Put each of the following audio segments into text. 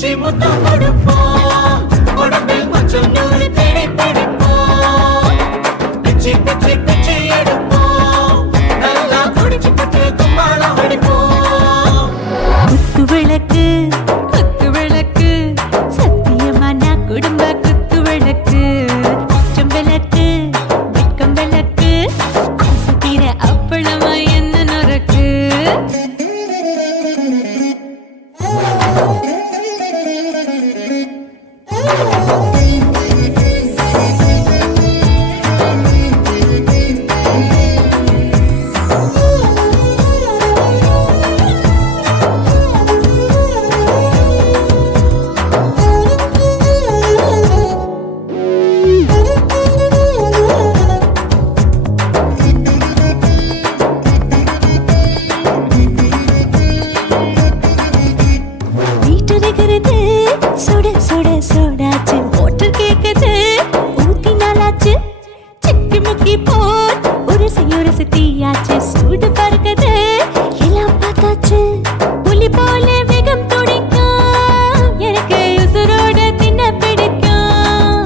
பிச்சி முத்தம் கொடுப்போம் உடம்பில் கொஞ்சம் நூறு தேடி பிடிப்போம் பிச்சி பிச்சி பிச்சி எடுப்போம் நல்லா குடிச்சு பட்டு கும்மாளம் அடிப்போம் குத்து விளக்கு குத்து விளக்கு சத்தியமான குடும்ப குத்து விளக்கு கொஞ்சம் விளக்கு வெட்கம் விளக்கு ஆசை தீர அப்பளமா என்ன நொறுக்கு சுட சுட சுடாச்சு மோட்டர் கேக்குது ஊத்தி நாளாச்சு சிக்கி முக்கி போர் உரசி தீயாச்சு சூடு பறக்குது எல்லாம் பார்த்தாச்சு புலி போல வேகம் துடிக்கும் எனக்கு உசுரோட தின்ன பிடிக்கும்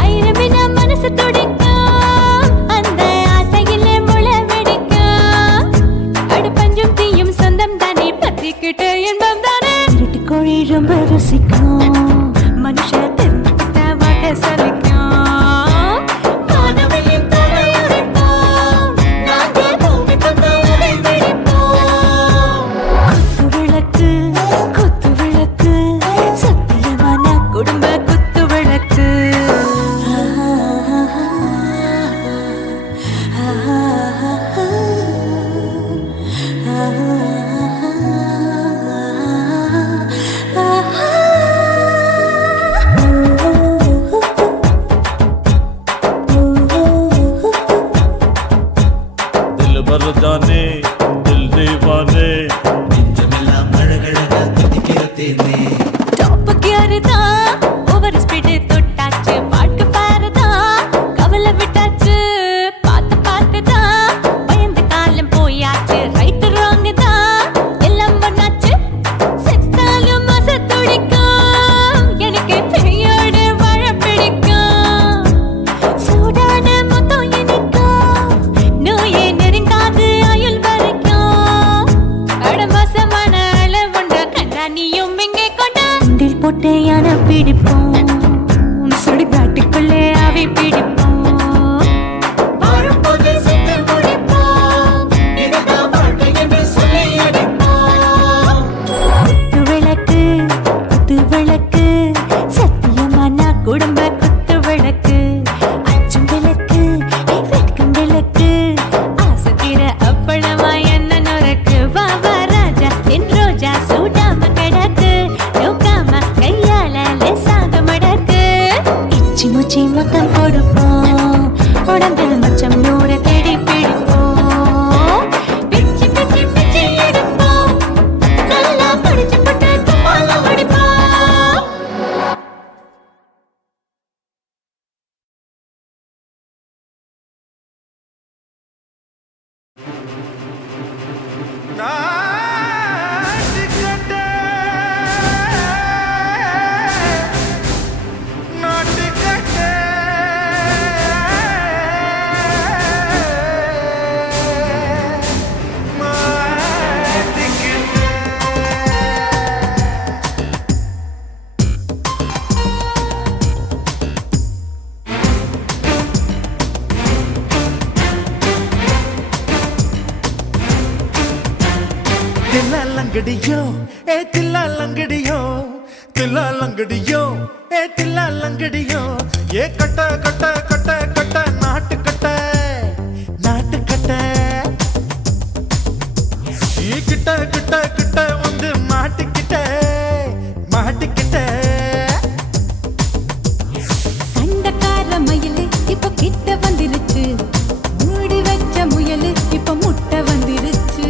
ஆயிரம் மனசு துடிக்கும் அந்த ஆசையில முளை வெடிக்கும் அடு பஞ்சும் தீயும் சொந்தம் தானே பத்திக்கிட்டு இன்பம் தானே இருட்டு கோழி ரொம்ப ருசிக்கும் மனுஷ தெரிஞ்சுக்கிட்ட வாக்க சலிக்கும் வானவெளியின் தலையுடைப்போம் நாங்கள் பூமி தந்த உடை வெடிப்போம் குத்து விளக்கு சத்தியமான குடும்ப குத்து விளக்கு दिल भर जाने दिल दीवाने நெஞ்சமெல்லாம் அழகழகா துடிக்கிறதேனே டாப் கியர் தான் ஓவர் ஸ்பீடு தொட்டாச்சு பாட்டு பாருதான் கவலை விட்டாச்சு பார்த்து தான் பயந்து காலம் போயாச்சு ரைட் ராங் தான் எல்லாம் பண்ணாச்சு செத்தாலும் மச துடிக்கும் எனக்கு பெரியோட வாழ பிடிக்கும் சூடான மொத்தம் இனிக்கும் நோயே நெருங்காது ஆயுள் வரைக்கும் கடமசமான அளவுண்ட கண்டா நீயும் இங்கே கொண்டா உண்டில் போட்டு யானை பிடிப்போம் சுடுகாட்டுக்குள்ளே அவை பிடிப்போம் வாழும்போது செத்து முடிப்போம் இதுதான் வாழ்க்கை என்று சொல்லி அடிப்போம் குத்து விளக்கு சத்தியமான குடும்ப குத்து விளக்கு அச்சும் விளக்கு வெட்கம் விளக்கு ஆசை தீர அப்பளமா என்ன நொறுக்கு வா வா ராஜா என் ரோஜா சூடாம கிடக்கு நோக்காம கையால லேசாக மடக்கு இச்சி முச்சி மொத்தம் கொடுப்போம் உடம்பில் மச்சம் நூறு தேடி பிடிப்போம் பிச்சி பிச்சி பிச்சி எடுப்போம் நல்லா படிச்சு போட்டு கும்மாளம் அடிப்போம் தில்லாலங்கடியோ ஏ தில்லாலங்கடியோ தில்லாலங்கடியோ ஏ தில்லாலங்கடியோ ஏ கட்ட கட்ட கட்ட கட்ட நாட்டு கட்ட நாட்டு கட்ட நீ கிட்ட கிட்ட கிட்ட வந்து மாட்டிக்கிட்ட மாட்டிக்கிட்ட சண்டக்கார மயிலு இப்ப கிட்ட வந்துருச்சு மூடி வச்ச முயலு இப்ப முட்டை வந்துருச்சு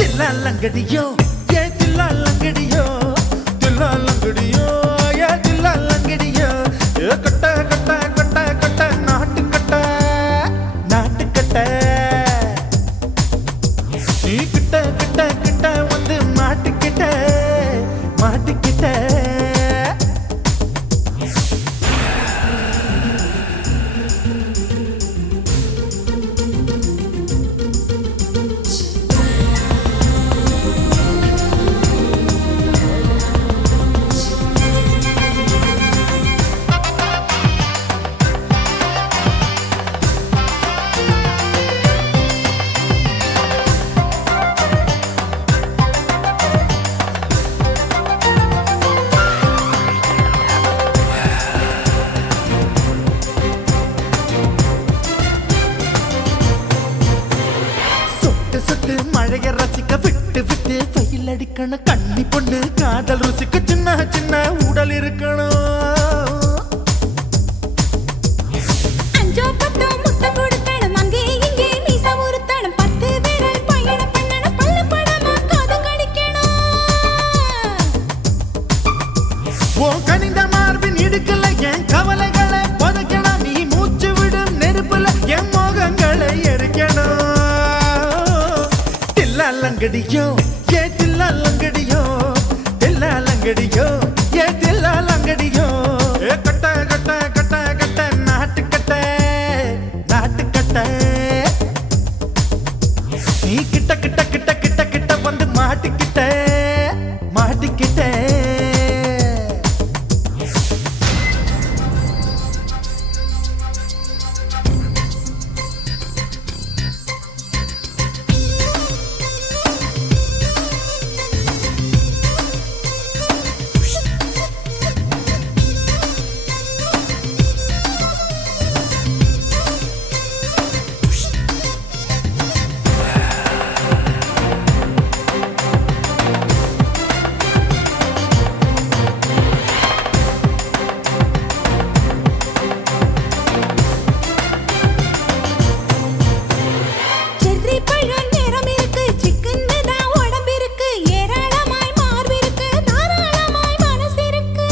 தில்லாலங்கடியோ ஏ தில்லாலங்கடியோ தில்லாலங்கடியோ ஏ தில்லாலங்கடியோ ஏ கட்ட கட்ட கட்ட கட்ட நாட்டு கட்ட நாட்டு கட்ட நீ கிட்ட கிட்ட கிட்ட வந்து மாட்டிக்கிட்ட மாட்டிக்கிட்ட சொட்டு சொட்டு மழைய ரசிக்க விட்டு விட்டு வெயில் அடிக்கணும் கண்ணி பொண்ணு காதல் ருசிக்க சின்ன சின்ன உடல் இருக்கணும் அஞ்சோ பத்தோ முத்தம் கொடுக்கணும் அங்கே இங்கே மீசா உருத்தணும் 10 விரல் பயணம் பண்ணணும் பல்ல படமா காது கடிக்கணும் ஓ கனிந்த மார்பின் இடுக்கல என் கவலைகளை புதைக்கணும் நீ மூச்சு விடும் நெருப்புல என் மோகங்களை எரிக்கணும் தில்லாலங்கடியோ ஏ தில்லாலங்கடியோ தில்லாலங்கடியோ ஏ தில்லாலங்கடியோ ஏ கட்ட கட்ட கட்ட கட்ட நாட்டுக்கட்ட நாட்டுக்கட்ட நீ கிட்ட கிட்ட கிட்ட கிட்ட கிட்ட வந்து மாட்டிக்கிட்ட மாட்டிக்கிட்ட செர்ரி பழம் நிறம் இருக்கு சிக்கன்னு தான் உடம்பு இருக்கு ஏராளமாய் மார்பு இருக்கு தாராளமாய் மனசு இருக்கு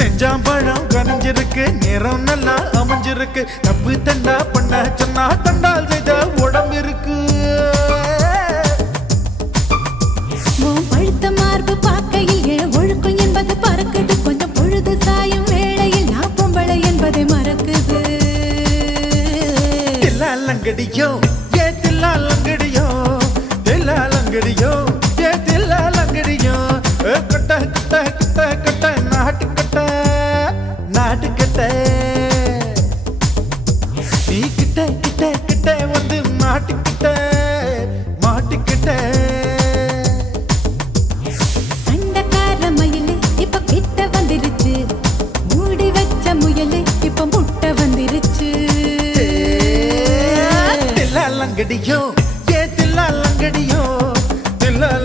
நெஞ்சாம்பழம் கனிஞ்சிருக்கு நிறம் நல்லா அமைஞ்சிருக்கு தப்பு தண்டா பண்ண சொன்னா தண்டால் செய்த உடம்பு இருக்கு உன் பழுத்த மார்பு பார்க்கையில் என் ஒழுக்கம் என்பது பறக்குது கொஞ்சம் பொழுது சாயும் வேளையில் நான் பொம்பளை என்பதை மறக்குது தில்லாலங்கடியோ ஏ தில்லாலங்கடியோ தில்லாலங்கடியோ ஏ தில்லாலங்கடியோ ஏ கட்ட கட்ட கட்ட கட்ட நாட்டுக்கட்ட நாட்டுக்கட்ட நீ கிட்ட கிட்ட கிட்ட வந்து மாட்டிக்கிட்ட மாட்டிக்கிட்ட சண்டைக்கார மயிலு இப்ப கிட்ட வந்துருச்சு மூடி வச்ச முயலு இப்ப முட்டை வந்துருச்சு தில்லாலங்கடியோ ஏ தில்லாலங்கடியோ தில்லால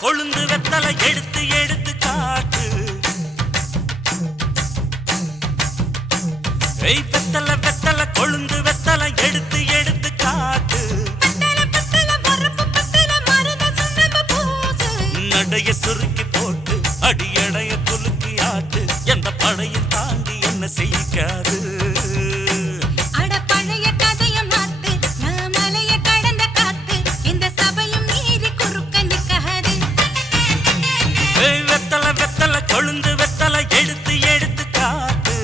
கொழுந்து வெத்தலை எடுத்து எடுத்து காட்டு. ஏய் வெத்தலை வெத்தலை கொழுந்து வெத்தலை எடுத்து எடுத்து காட்டு. நடைய சுருக்கி போட்டு அடியடைய குலுக்கி ஆட்டு. எந்த படையும் தாண்டி என்ன செய்யாது. கொழுந்து வெத்தலை எடுத்து எடுத்து காட்டு.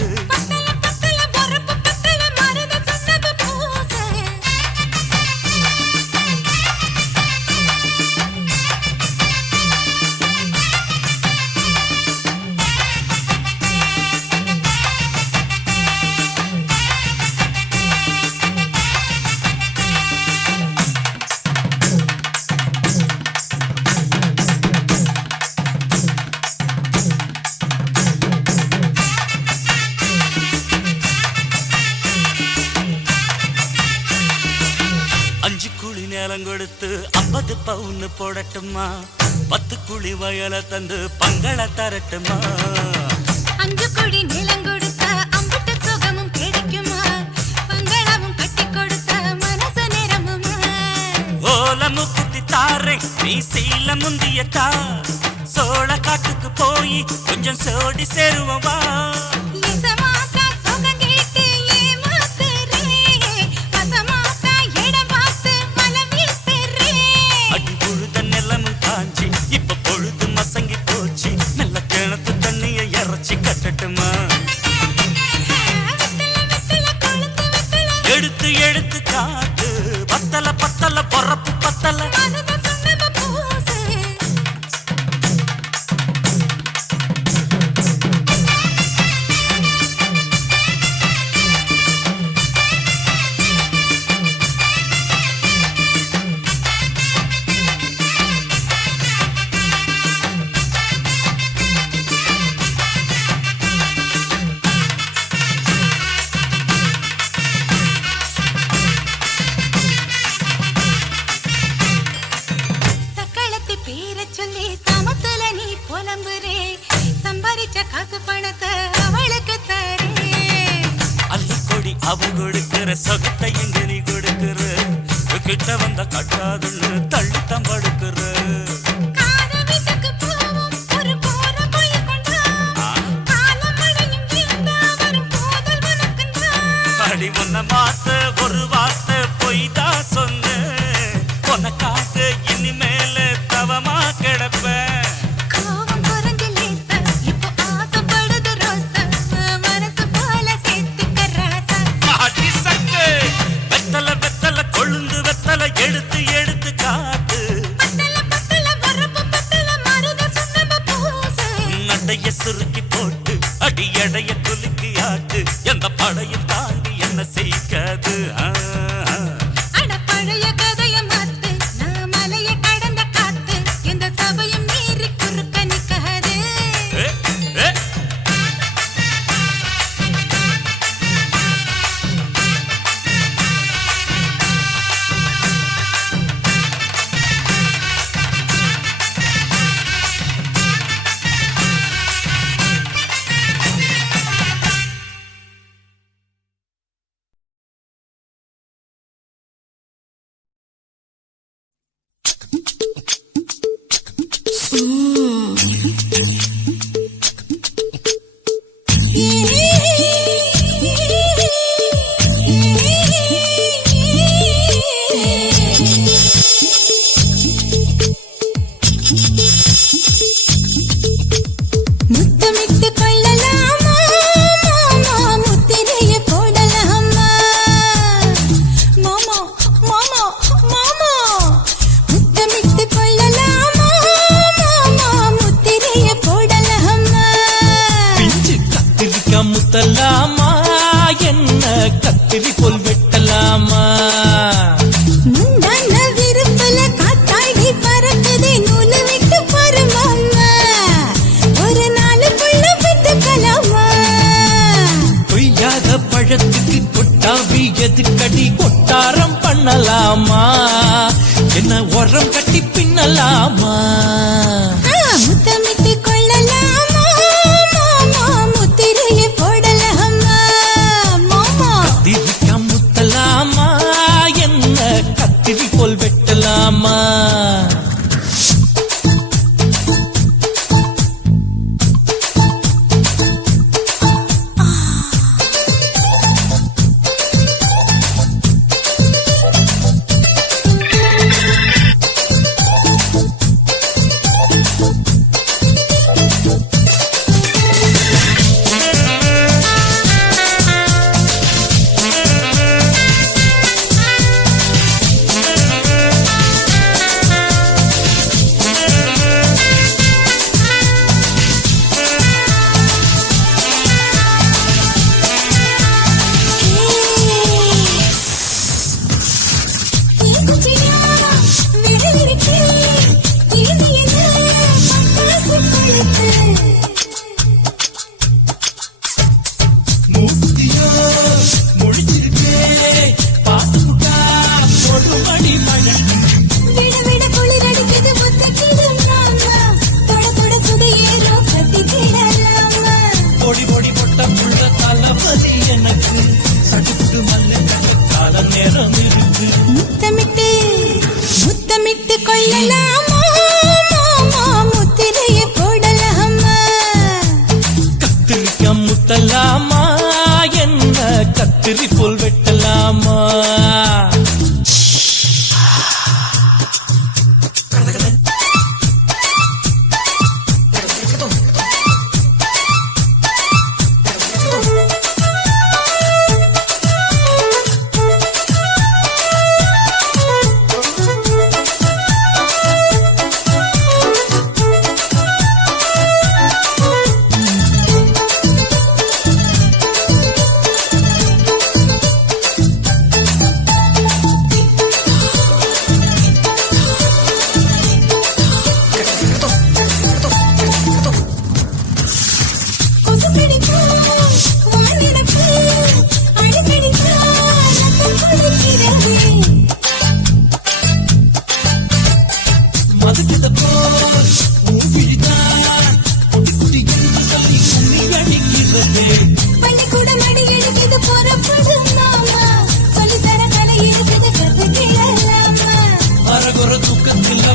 அஞ்சு குழி நேரம் கொடுத்து 50 பவுன் போடட்டுமா? 10 குழி வயல தந்து பங்கள தரட்டுமா? அஞ்சு குழி நிலம் கொடுத்தா அம்புட்டு சுகமும் கிடைக்குமா? பங்களாவும் கட்டி கொடுத்தா நீ சீல முந்தியத்தா சோழ காட்டுக்கு போய் கொஞ்சம் சோடி சேருவோம் வா இசமாத்தா சொகம் கேட்டு ஏமாத்துறே வசமாத்தா இடம் பார்த்து வலம் வீசுறே அடி புழுத நிலமும் காஞ்சி இப்ப பொழுது மசங்கி போச்சு நல்ல கிணத்து தண்ணிய இறச்சி கட்டட்டுமா எடுத்து எடுத்து காட்டு பத்தல பத்தல பொறப்பு பத்தல சக்களத்து பேரை சொல்லி சமத்துல நீ புலம்புறே சம்பாதிச்ச காசு பணத்தை அவளுக்கு தரே அள்ளிக்கொடி அவ கொடுக்கிற சொகத்தை எங்க நீ கொடுக்கிற கிட்ட வந்த கட்டாதுன்னு தள்ளித்தான் படுக்கிற காத வீட்டுக்கு போவோம் ஒரு போற போய் கொண்டா காலமழையும் இருந்தா வரும் போதல் உனக்குண்டா அடி உன்னை மாத்த ஒரு வார்த்தை பொய் தான் சொன்ன உனக்காக இனிமேல தவமா கிடப்பேன் கோவம் குறைஞ்ச லேசா இப்போ ஆசைப்படுது ரோசா மனசு போல சேர்த்துக்க ராசா அடி சக்கு வெத்தல வெத்தல கொழுந்து வெத்தல எடுத்து எடுத்து காட்டு பத்தல பத்தல வரப்பு பத்தல மருத சுண்ணாம்பு பூசு நடைய சுருக்கி போட்டு அடி எடைய குலுக்கி ஆட்டு எந்த படையும் தாண்டி என்ன செய்யாது அட பழைய கதைய மாத்து நான் மலைய கடந்த காத்து எந்த சபையும் மீறி குறுக்க நிக்காது ஏ, ஏ. முத்தமிட்டு கொள்ளலாமா மாமா முத்திரைய போடலாமா மாமா மாமா மாமா முத்தமிட்டு கொள்ளலாமா மாமா முத்திரைய போடலாமா பிஞ்சு கத்திரிக்காய் முத்தலாமா என்ன கத்திரி போல் வெட்டலாமா முந்தான விருப்பல காத்தாடி பறக்குதே நூலு விட்டு பாரு மாமா ஒரு நாளுக்குள்ள பெத்துக்கலாமா கொய்யாத பழத்துக்கு கொட்டாவி எதுக்கடி கொட்டாரம் பண்ணலாமா என்ன உரம் கட்டி பின்னலாமா முத்தமிட்டு கொள்ளலாமா மாமா முத்திரைய போடலாமா மாமா கத்திரிக்காய் முத்தலாமா என்ன கத்திரி போல் வெட்டலாமா மூத்தியோ முடிச்சிருக்கே பாத்துட்டா ஒரு மணி மழை விட விட குளிர் அடிக்குது முத்தக்கிடும் மாமா தொட தொட சுதையேறோ கத்திக்கிடலாமா பொடி பொடி பொட்ட புள்ள தளபதி எனக்கு சடுக்கு மல்ல கால நேரம் இருக்கு முத்தமிட்டு முத்தமிட்டு கொள்ளலாமா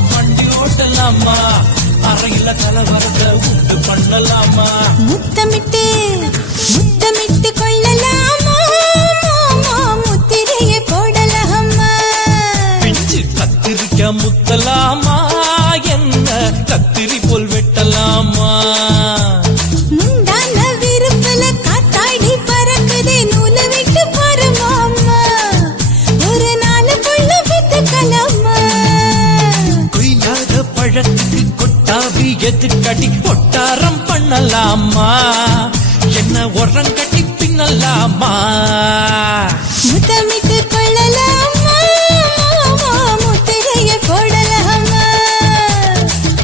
வண்டி ஓட்டலாமா அறையில கலவரத்தை உண்டு பண்ணலாமா முத்தமிட்டு முத்தமிட்டு கொள்ளலாமா முத்திரையை போடலாமா பிஞ்சு கத்திரிக்க முத்தலாமா என்ன கத்திரி போல் வெட்டலாமா முந்தான விருப்பல காத்தாடி பறக்குதே நூலை விட்டு பரமாமா ஒரு நாள் புள்ள வித்துக்கலாமா கொய்யாத பழத்துக்கு கொட்டாவி எதுக்கடி கொட்டாரம் பண்ணலாமா என்ன உரங்கட்டி பின்னலாமா முத்தமிட்டு கொள்ளலாமா முத்திரையை போடலாமா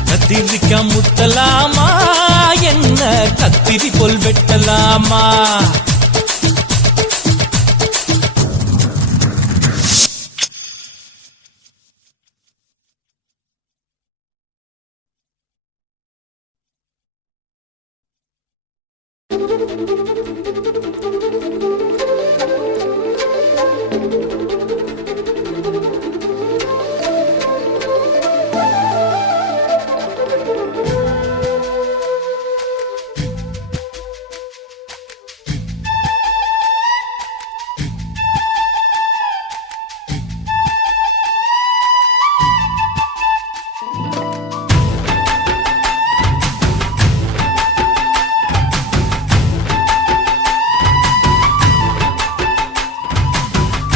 கத்திரிக்க முத்தலாமா என்ன கத்திரி போல் வெட்டலாமா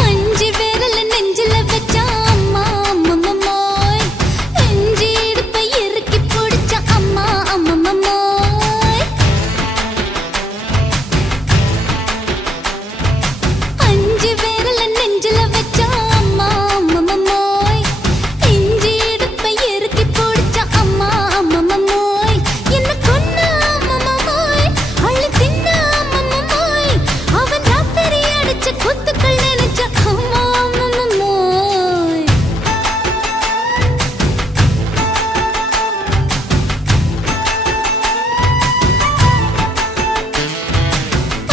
அஞ்சு விரல் நெஞ்சில வச்சா அம்மா அம்மம்மோய் அஞ்சு இடுப்பை இறுக்கி பிடிச்ச அம்மா அம்மம்மோய் அஞ்சு விரல் நெஞ்சில வச்சா அம்மா அம்மம்மோய் அஞ்சு இடுப்பை இறுக்கி பிடிச்ச அம்மா அம்மம்மோய் என்ன கொன்ன அம்மம்மோய் அள்ளி தின்ன அம்மம்மோய் அவன் ராத்திரி அடிச்ச குத்துக்கள் நினைச்ச அம்மா அம்மம்மோய்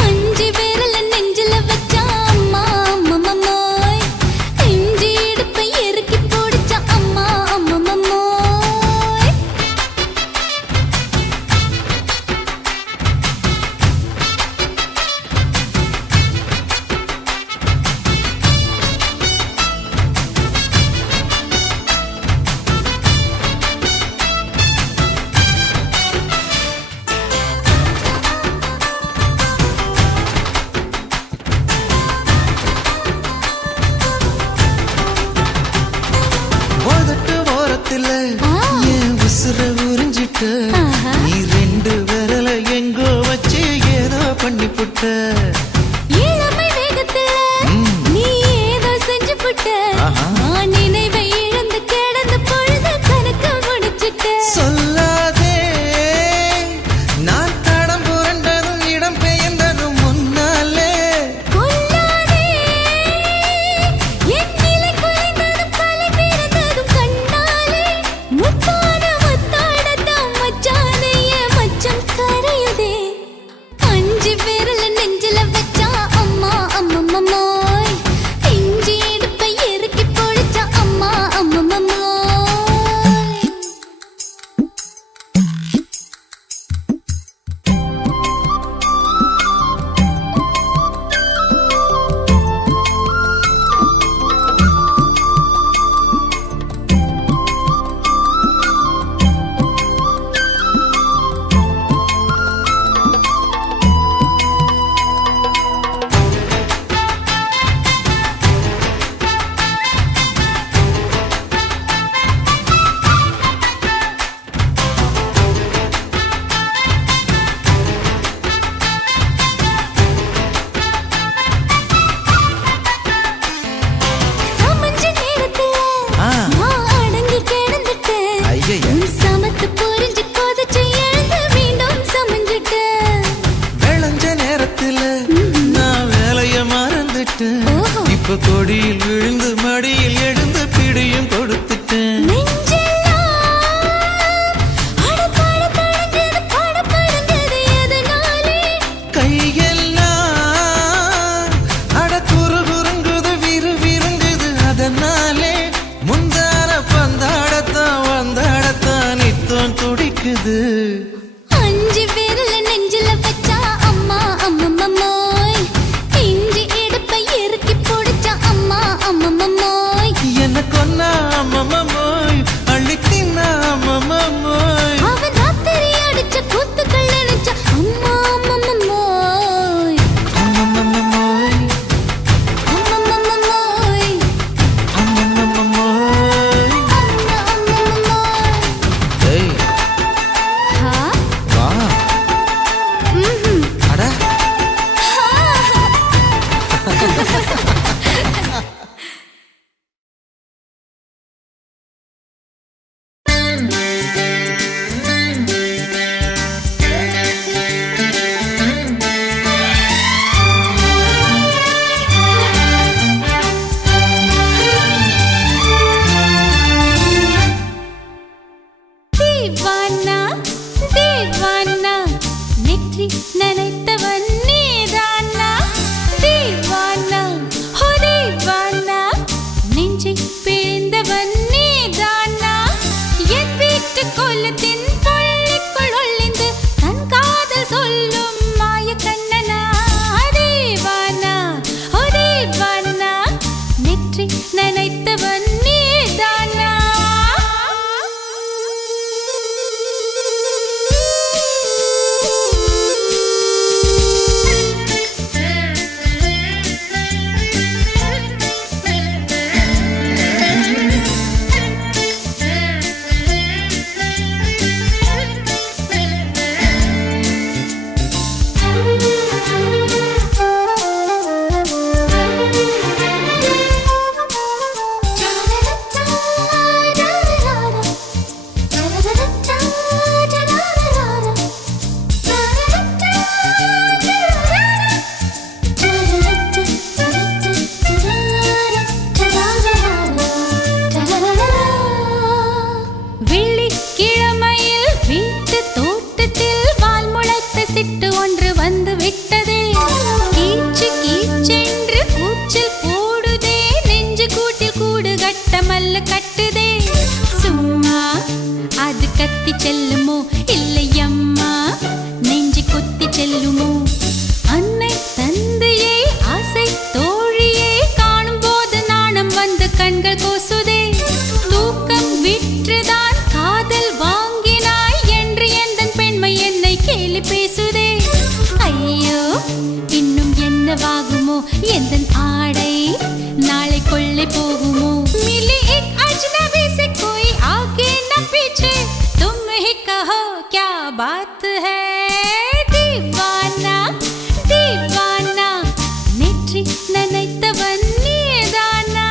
அஞ்சு விரல் நெஞ்சில வச்சா அம்மா அம்மம்மோய் அஞ்சு இடுப்பை இறுக்கி பிடிச்ச அம்மா அம்மம்மோய் உதட்டு ஓரத்துல என் உசுர உறிஞ்சிட்ட நீ ரெண்டு விரல எங்கோ வச்சு ஏதோ பண்ணி புட்ட இளமை வேகத்துல நீ ஏதோ செஞ்சு புட்ட நான் நினைவை இழந்து கிடந்த பொழுது கணக்கு முடிச்சிட்ட சொல்லாதே நான் தடம் புரண்டதும் இடம் பெயர்ந்ததும் முன்னாலே கொல்லாதே என் நிலை குலைந்ததும் பல பிறந்ததும் கண்ணாலே முத்தான முத்தாடத்தான் மச்சானைய மச்சம் கரையுதே அஞ்சு விரல் நெஞ்சில வச்சா அம்மா அம்மம்மோய் இஞ்சி இடுப்பை இறுக்கி பிடிச்ச அம்மா அம்மம்மோய் சமஞ்ச நேரத்துல நான் அடங்கி கிடந்துட்டேன் ஐயைய. உன் சமத்து புரிஞ்சு கொதிச்சு எழுந்து மீண்டும் சமஞ்சிட்டேன் விளைஞ்ச நேரத்துல நான் வேலைய மறந்துட்டேன் ஓஹோ. இப்ப கொடியில் விழுந்து மடியில் எழுந்து பிடியும் கொடுத்துட்டேன் நெஞ்செல்லாம் அடப்பட தடஞ்சது படபடந்தது எதனாலே கையெல்லாம் அட குறு குறுங்குது விறு விருங்குது அதனாலே முந்தார பந்தாடத்தான் நெஞ்சை பிழிந்தவன் நீதானா என் வீட்டு கொல்லத்தின் பள்ளிக்குள் ஒளிந்து தன் காதல் சொல்லும் மாய கண்ணனா தேவானா ஓ தேவானா நெற்றி நனைத்தவன் நீதானா வெள்ளிக்கிழமையில் வீட்டு தோட்டத்தில் வால் முளைத்த சிட்டு ஒன்று வந்து விட்டதே கீச்சு கீச்சென்று கூச்சல் போடுதே நெஞ்சு கூட்டில் கூடு கட்ட மல்லு கட்டுதே சும்மா அது கத்தி செல்லுமோ இல்லையம்மா நெஞ்சு கொத்தி செல்லுமோ அன்னை தந்தையே ஆசை தோழியே காணும் போது நாணம் வந்து கண்கள் கோசுதே தூக்கம் விற்றுதான் காதல் வாங்கினாய் என்று எந்தன் பெண்மை என்னை கேலி பேசுதே ஐயோ இன்னும் என்னவாகுமோ எந்தன் ஆடை நாளை கொள்ளை போகுமோ मिली एक अजनबी से कोई आगे न पीछे तुम ही कहो क्या बात है दीवाना दीवाना नेற்றி நனைத்தவன் நீதானா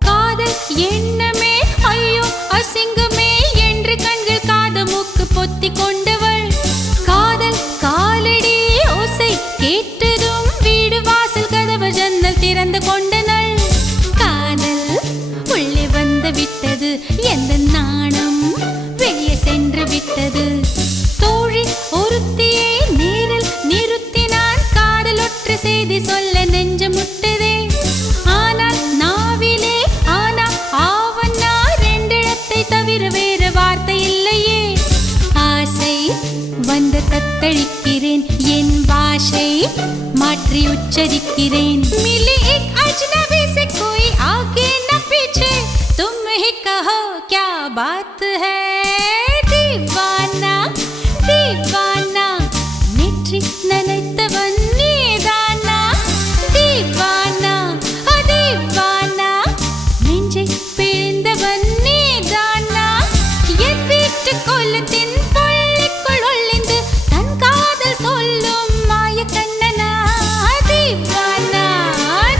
காதல் எண்ணமே ஐயோ அசிங்கமே என்று கண்கள் காது மூக்கு பொத்தி கொண்டவள் காதல் காலடி ஓசை கேட்டதும் வீடு வாசல் கதவு ஜன்னல் திறந்து கொண்டனள் காதல் உள்ளே வந்து விட்டது எந்த நாணம் வெளியே சென்று விட்டது தோழி ஒருத்தியை நேரில் நிறுத்தினான் காதல் ஒற்று செய்தி சொல்ல நெஞ்சு முட்டதே ஆனால் நாவிலே ஆனா ஆவன்னா ரெண்டிடத்தை தவிர வேறு வார்த்தை இல்லையே ஆசை வந்து தத்தளிக்கிறேன் என் பாஷை மாற்றி உச்சரிக்கிறேன் मिली एक अजनबी से कोई आगे न पीछे तुम ही कहो क्या बात है दीवाना दीवाना நெற்றி நனைத்தவன் நீதானா दीवाना ओ दीवाना நெஞ்சை பிழிந்தவன் நீதானா என் வீட்டு கொல்லத்தின் பள்ளிக்குள் ஒளிந்து தன் காதல் சொல்லும் மாய கண்ணனா दीवाना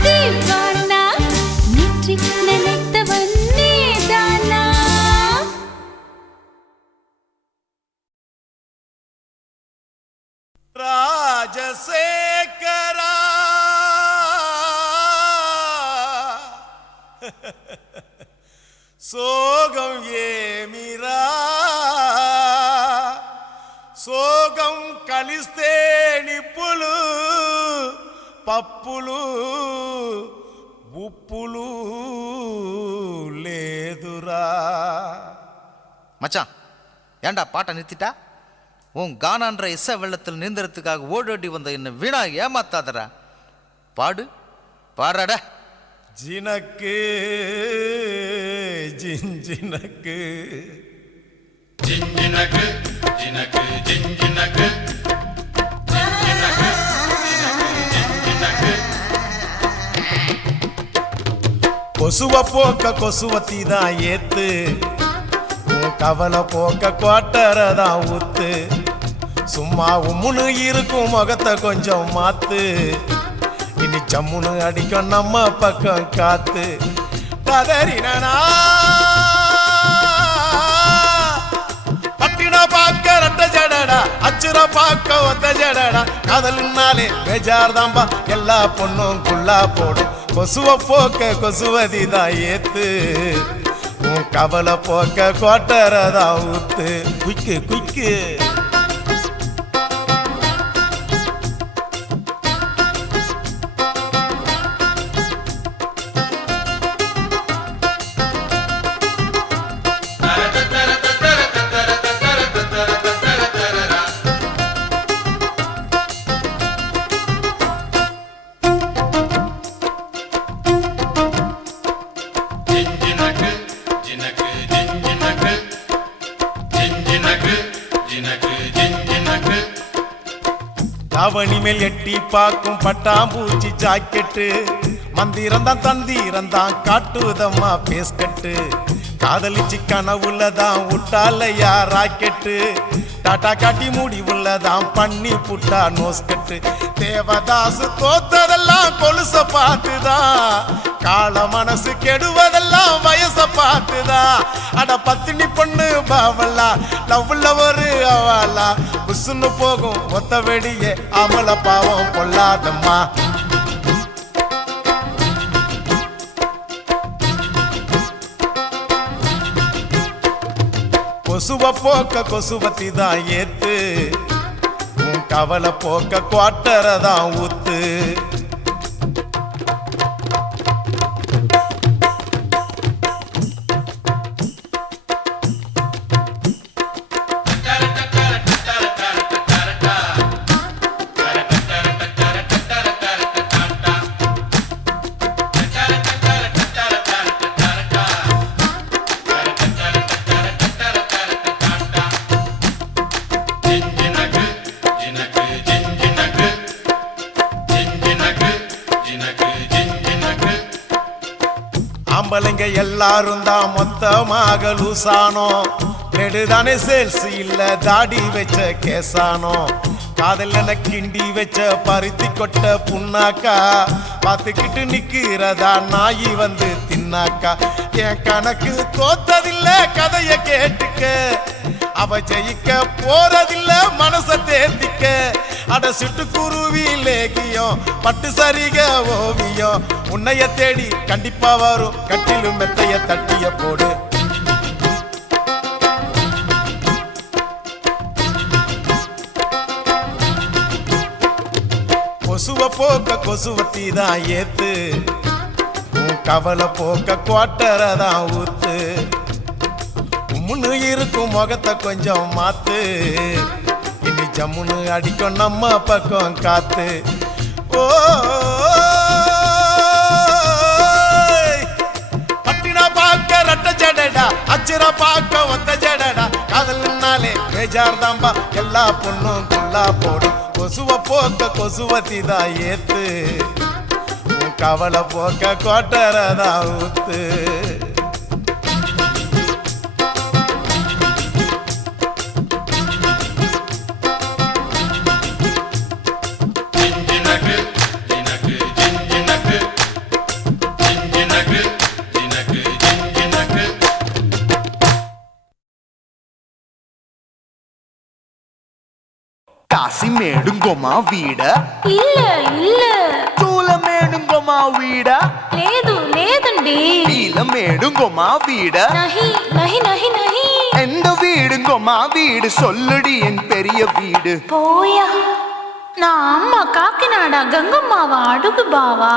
दीवाना நெற்றி நனைத்தவன் நீதானா ராஜசேகரா சோகம் ஏமிரா సోగం కలిస్తే నిప్పులు పప్పులు ఉప్పులు లేదురా. மச்சான் ஏண்டா பாட்டை நிறுத்திட்டா? உன் கானான்ற இசை வெள்ளத்தில் நீந்தறதுக்காக ஓடோடி வந்த என்ன வீணா ஏமாத்தாதரா. பாடு பாடுறாட. ஜினக்கு ஜிஞ்சினக்கு ஜிஞ்சினக்கு ஜினக்கு ஜிஞ்சினக்கு ஜிஞ்சினக்கு ஜிஞ்சினக்கு கொசுவ போக்க கொசுவத்தி தான் ஏத்து, உன் கவலை போக்க கோட்டரை தான் ஊத்து. சும்மா உம்முன்னு இருக்கும் முகத்தை கொஞ்சம் மாத்து இனி ஜம்முன்னு அடிக்கும் நம்ம பக்கம் காத்து கதறினா பட்டினா பார்க்க ரெட்ட ஜடடா அச்சுர பார்க்க ஒத்த ஜடடா காதல்னாலே பேஜார் தாம்பா எல்லா பொண்ணும் குள்ளா போடும் கொசுவ போக்க கொசுவதி தான் ஏத்து உன் கவலை போக்க கோட்டரதான் ஊத்து குய்க்கு குய்க்கு ஜிஞ்சினக்கு ஜினக்கு ஜிஞ்சினக்கு ஜிஞ்சினக்கு ஜினக்கு ஜிஞ்சினக்கு தாவணி மேல் எட்டி பார்க்கும் பட்டாம்பூச்சி ஜாக்கெட்டு மந்திரம் தான் தந்திரம் தான் காட்டுதம்மா பேஸ்கட்டு காதலிச்சு கனவுலதான் விட்டாலையா ராக்கெட்டு டாட்டா காட்டி முடிவுள்ளதான் பண்ணி புட்டா நோஸ்கட்டு தேவதாசு தோத்ததெல்லாம் கொலுச பார்த்துதான் கால மனசு கெடுவதெல்லாம் வயச பார்த்துதான் அட பத்தினி பொண்ணு பாவலா லவ்ல ஒரு அவாலா புசுன்னு போகும் மொத்த வெடியே அமல பாவம் கொள்ளாதம்மா கொசுவ போக்க கொசுவத்தி தான் ஏத்து உன் கவலை போக்க குவாட்டரதான் ஊத்து ஜிஞ்சினக்கு ஜினக்கு ஜிஞ்சினக்கு ஜிஞ்சினக்கு ஜினக்கு ஜிஞ்சினக்கு ஆம்பளைங்க எல்லாரும் தான் மொத்தமாக லூசானோ நெடுதானே சேல்ஸ் இல்ல தாடி வச்ச கேசானோ காதல் என கிண்டி வச்ச பருத்தி கொட்ட புண்ணாக்கா பார்த்துக்கிட்டு நிக்கிறதா நாயி வந்து தின்னாக்கா என் கணக்கு தோத்ததில்ல கதைய கேட்டுக்க அவ ஜெயிக்க போறதில்ல மனச தேர்த்திக்க அட சிட்டுக்குருவி லேகியம் பட்டு சரிக ஓவியம் உன்னைய தேடி கண்டிப்பா வரும் கட்டிலும் மெத்தைய தட்டிய போடு கொசுவ போக்க கொசுவத்தி தான் ஏத்து உன் கவலை போக்க குவாட்டரதான் ஊத்து உம்முன்னு இருக்கும் முகத்தை கொஞ்சம் மாத்து இனி ஜம்முன்னு அடிக்கும் நம்ம பக்கம் காத்து ஓ பட்டினா பார்க்க ரெட்ட ஜடடா அச்சுர பார்க்க ஒத்த ஜடடா காதல்னாலே பேஜார் தாம்பா எல்லா பொண்ணும் குள்ளா போடும் கொசுவ போக்க கொசுவத்தி தான் ஏத்து உன் கவலை போக்க கோட்டரதான் ஊத்து ஜிஞ்சினக்கு ஜினக்கு ஜிஞ்சினக்கு ஜிஞ்சினக்கு ஜினக்கு ஜிஞ்சினக்கு కాసిమేడుంగోమా వీడ இல்ல இல்ல చూలమేడుంగోమా వీడ లేదు లేదండి నీలమేడుంగోమా వీడ நஹி நஹி நஹி நஹி எந்த வீடுங்கோமா வீடு சொல்லுடி என் பெரிய வீடு போயா நான் அம்மா காக்கிநாடா கங்கம்மாவா அடுகு பாவா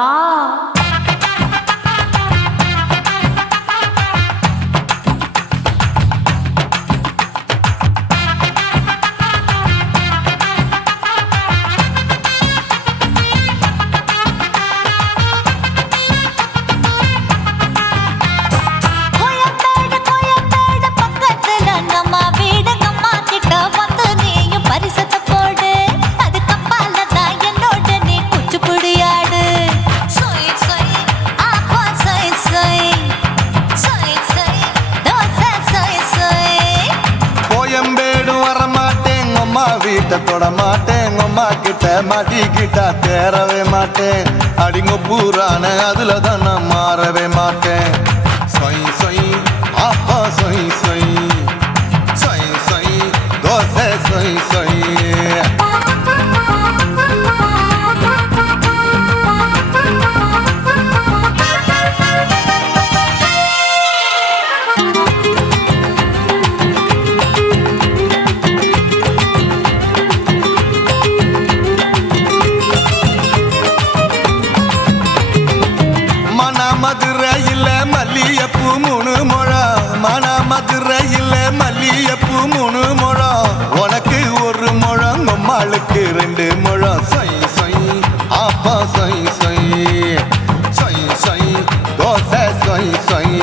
கோயம்பேடு பக்கத்துல நம்ம வீடு அம்மா கிட்ட வந்து நீயும் பரிசத்தை போடு அது கப்பால தான் என்னோட நீ குச்சிப்புடியாடு சொய் சொய் கிட்ட மாட்டிக்கிட்டா தேரவே மாட்டேன் அடிங்க பூரான அதுல தான் நான் மாறவே மாட்டேன் சொய் சொய் அப்பா சொய் சொய் சொய் சொய் தோசை சொய் சொய் மதுரையில் மல்லியப்பூ 3 முழம் மன மதுரையில் மல்லியப்பூ 3 முழம் உனக்கு 1 முழம் நம்மளுக்கு 2 முழம் சொய் சொய் அப்பா சொய் சொய் சொய் சொய் தோசை சொய் சொய்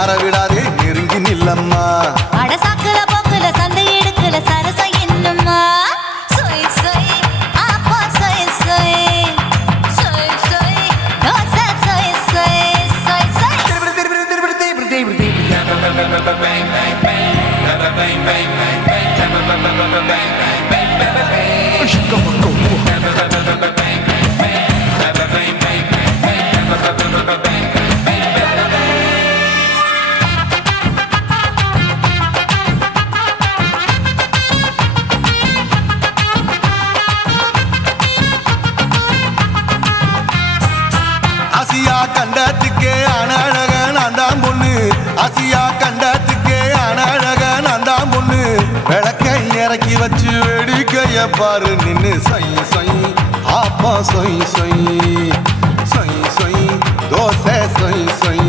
ஆரவிடாதே நெருங்கி நில்லம்மா அடசாக்குல போக்குல சந்தை எடுக்கல சரச என்னம்மா சொய் சொய் அப்பா சொய் சொய் சொய் சொய் தோசை சொய் சொய் சொய் சொய் ஆசியா கண்டத்துக்கே அனழக நான் தான் பொண்ணு ஆசியா கண்டத்துக்கே அனழக நான் தான் பொண்ணு விளக்கை இறக்கி வச்சு வேடிக்கைய பாரு நின்னு சொய் சொய் ஆப்பா சொய் சொய் சொய் சொய் தோசை சொய் சொய்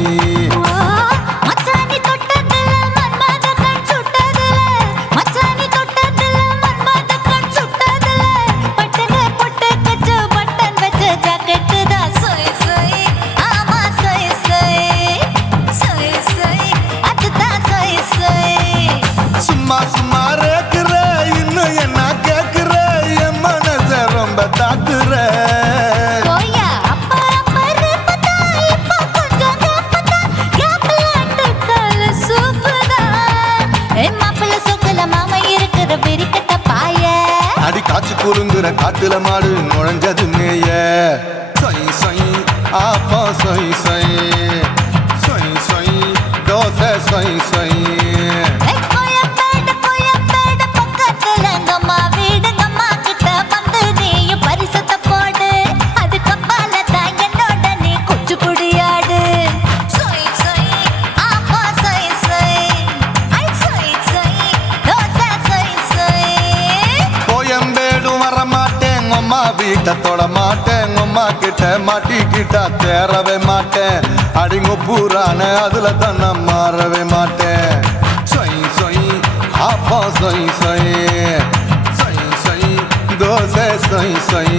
மச்சானி தொட்டதுல மன்மத கண் சுட்டதுல மச்சானி தொட்டதுல மன்மத கண் சுட்டதுல பட்டங்க பொட்டு கச்சு பட்டன் வச்ச ஜாக்கெட் தான் சொய் சொய் ஆமா சொய் சொய் சொய் சொய் அதுதான் சொய் சொய் சும்மா சும்மா ரேக்குற இன்னும் என்ன கேக்குற என் மனச ரொம்ப தாக்குற கோயா அப்பர் பத்தா இப்ப கொஞ்சம் கேப்பதா கேப்பலாட்டு கால சூப்பரா மாப்பிள்ள சொக்கல மாமா இருக்கிற வெறிக்கட்ட பாய அடி காய்ச்சி குறுங்குற காட்டுல மாடு நுழைஞ்சது மேய சொய் சொய் ஆப்பா சொய் சொய் சொய் சொய் தோசை சொய் சொய் கோயம்பேடு பக்கத்துல எங்கம்மா வீடுங்கம்மா கிட்ட வந்து நீயும் பரிசத்தை போடு அது கப்பால தான் என்னோட நீ குச்சி குடியாடு சொய் சொய் ஆப்பா சொய் சொய் ஐ சொய் சொய் தோசை சொய் சொய் கோயம்பேடும் வர மாட்டேன் அம்மா வீட்டை தொட மாட்டேன் அம்மா கிட்ட மாட்டிக்கிட்டா தேரவே மாட்டேன் அடிங்க பூரான அதுல தான் நான் மாறவே மாட்டேன் சொய் சொய் ஆப்பா சொய் சொய் சொய் சொய் தோசை சொய் சொய்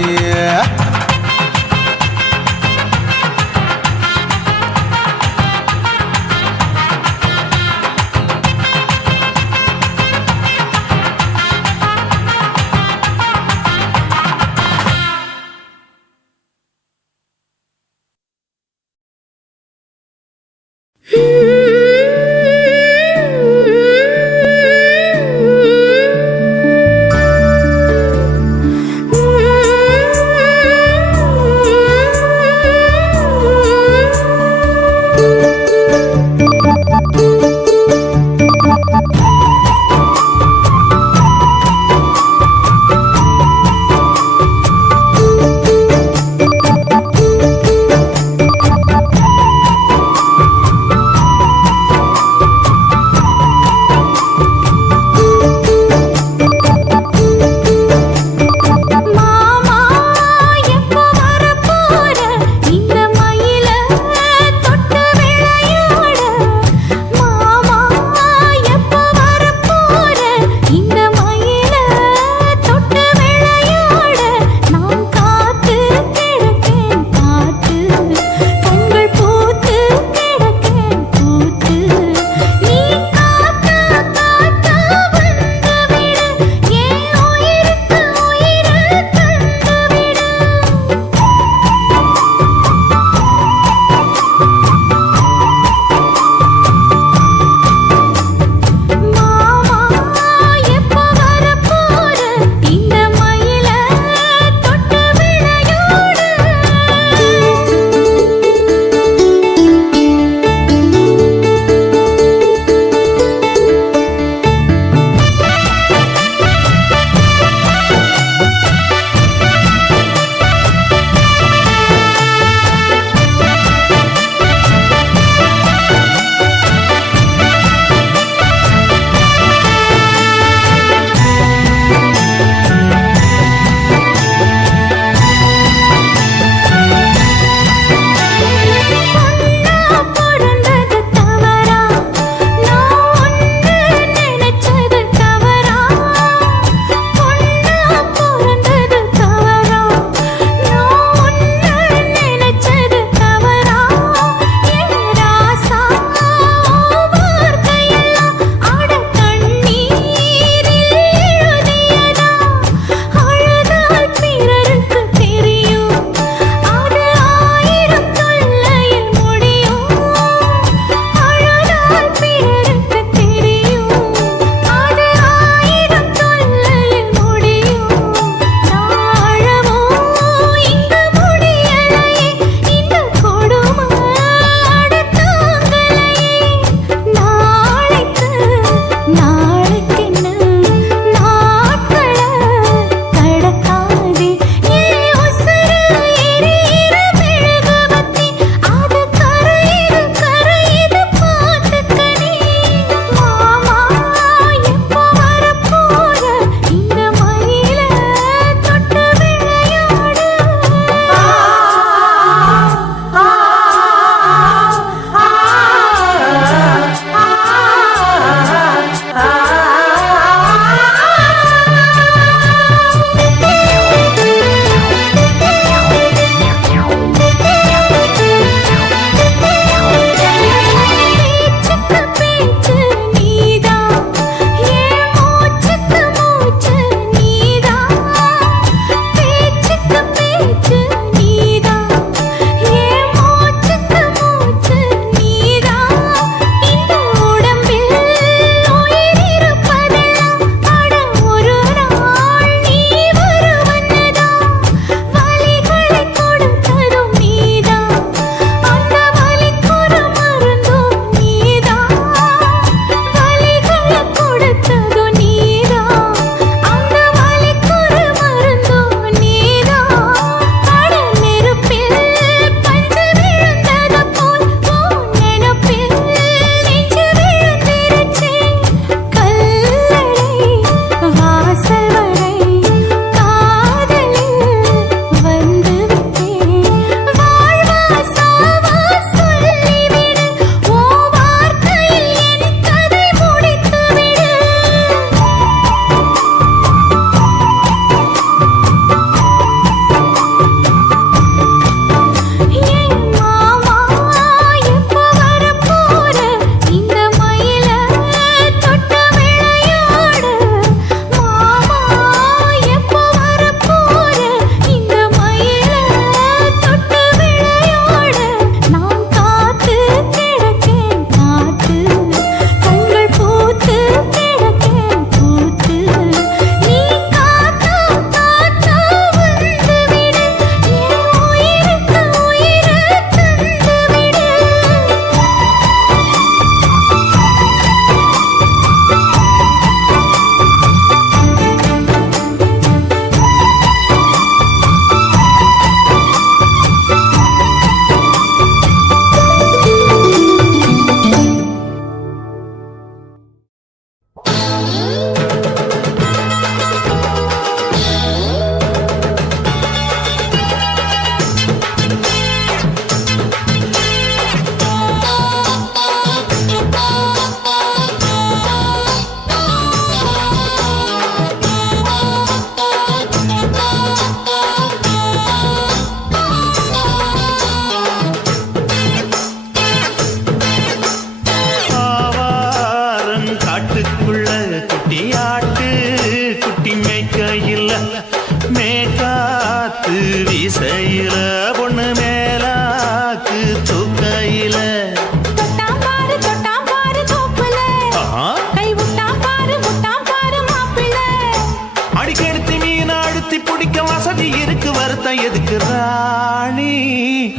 வருத்தம் எதுக்கு ராணி?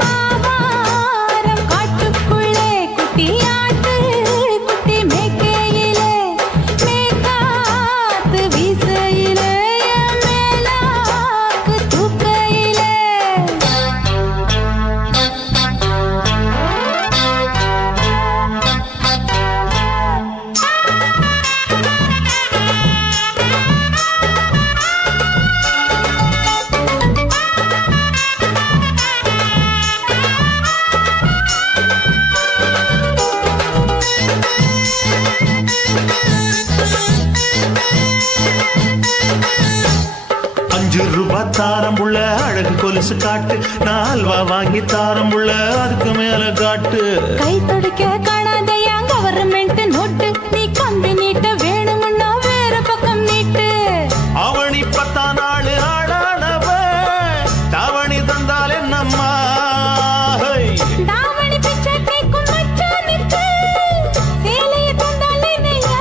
ஆவாரம் காட்டுக்குள்ளே குட்டியாட்டு குட்டி மேய்க்கையிலே மேய்க்காத்து வீசையிலே மேலாக்கு தூக்கையிலே ₹5 தாரம் புள்ள அழகு கொலுசு காட்டு, நான் அல்வா வாங்கி தாரம் புள்ள அதுக்கு மேல காட்டு. கை துடிக்க காணாதையா கவர்மெண்ட் நோட்டு நீ கம்பி நீட்ட வேணுமுன்னா வேற பக்கம் நீட்டு அவனி 10 நாள் ஆடானவ தாவணி தந்தால் என்னம்மா? தாவணி பிச்சை கேக்கும் மச்சானுக்கு சேலைய தந்தாலே நையா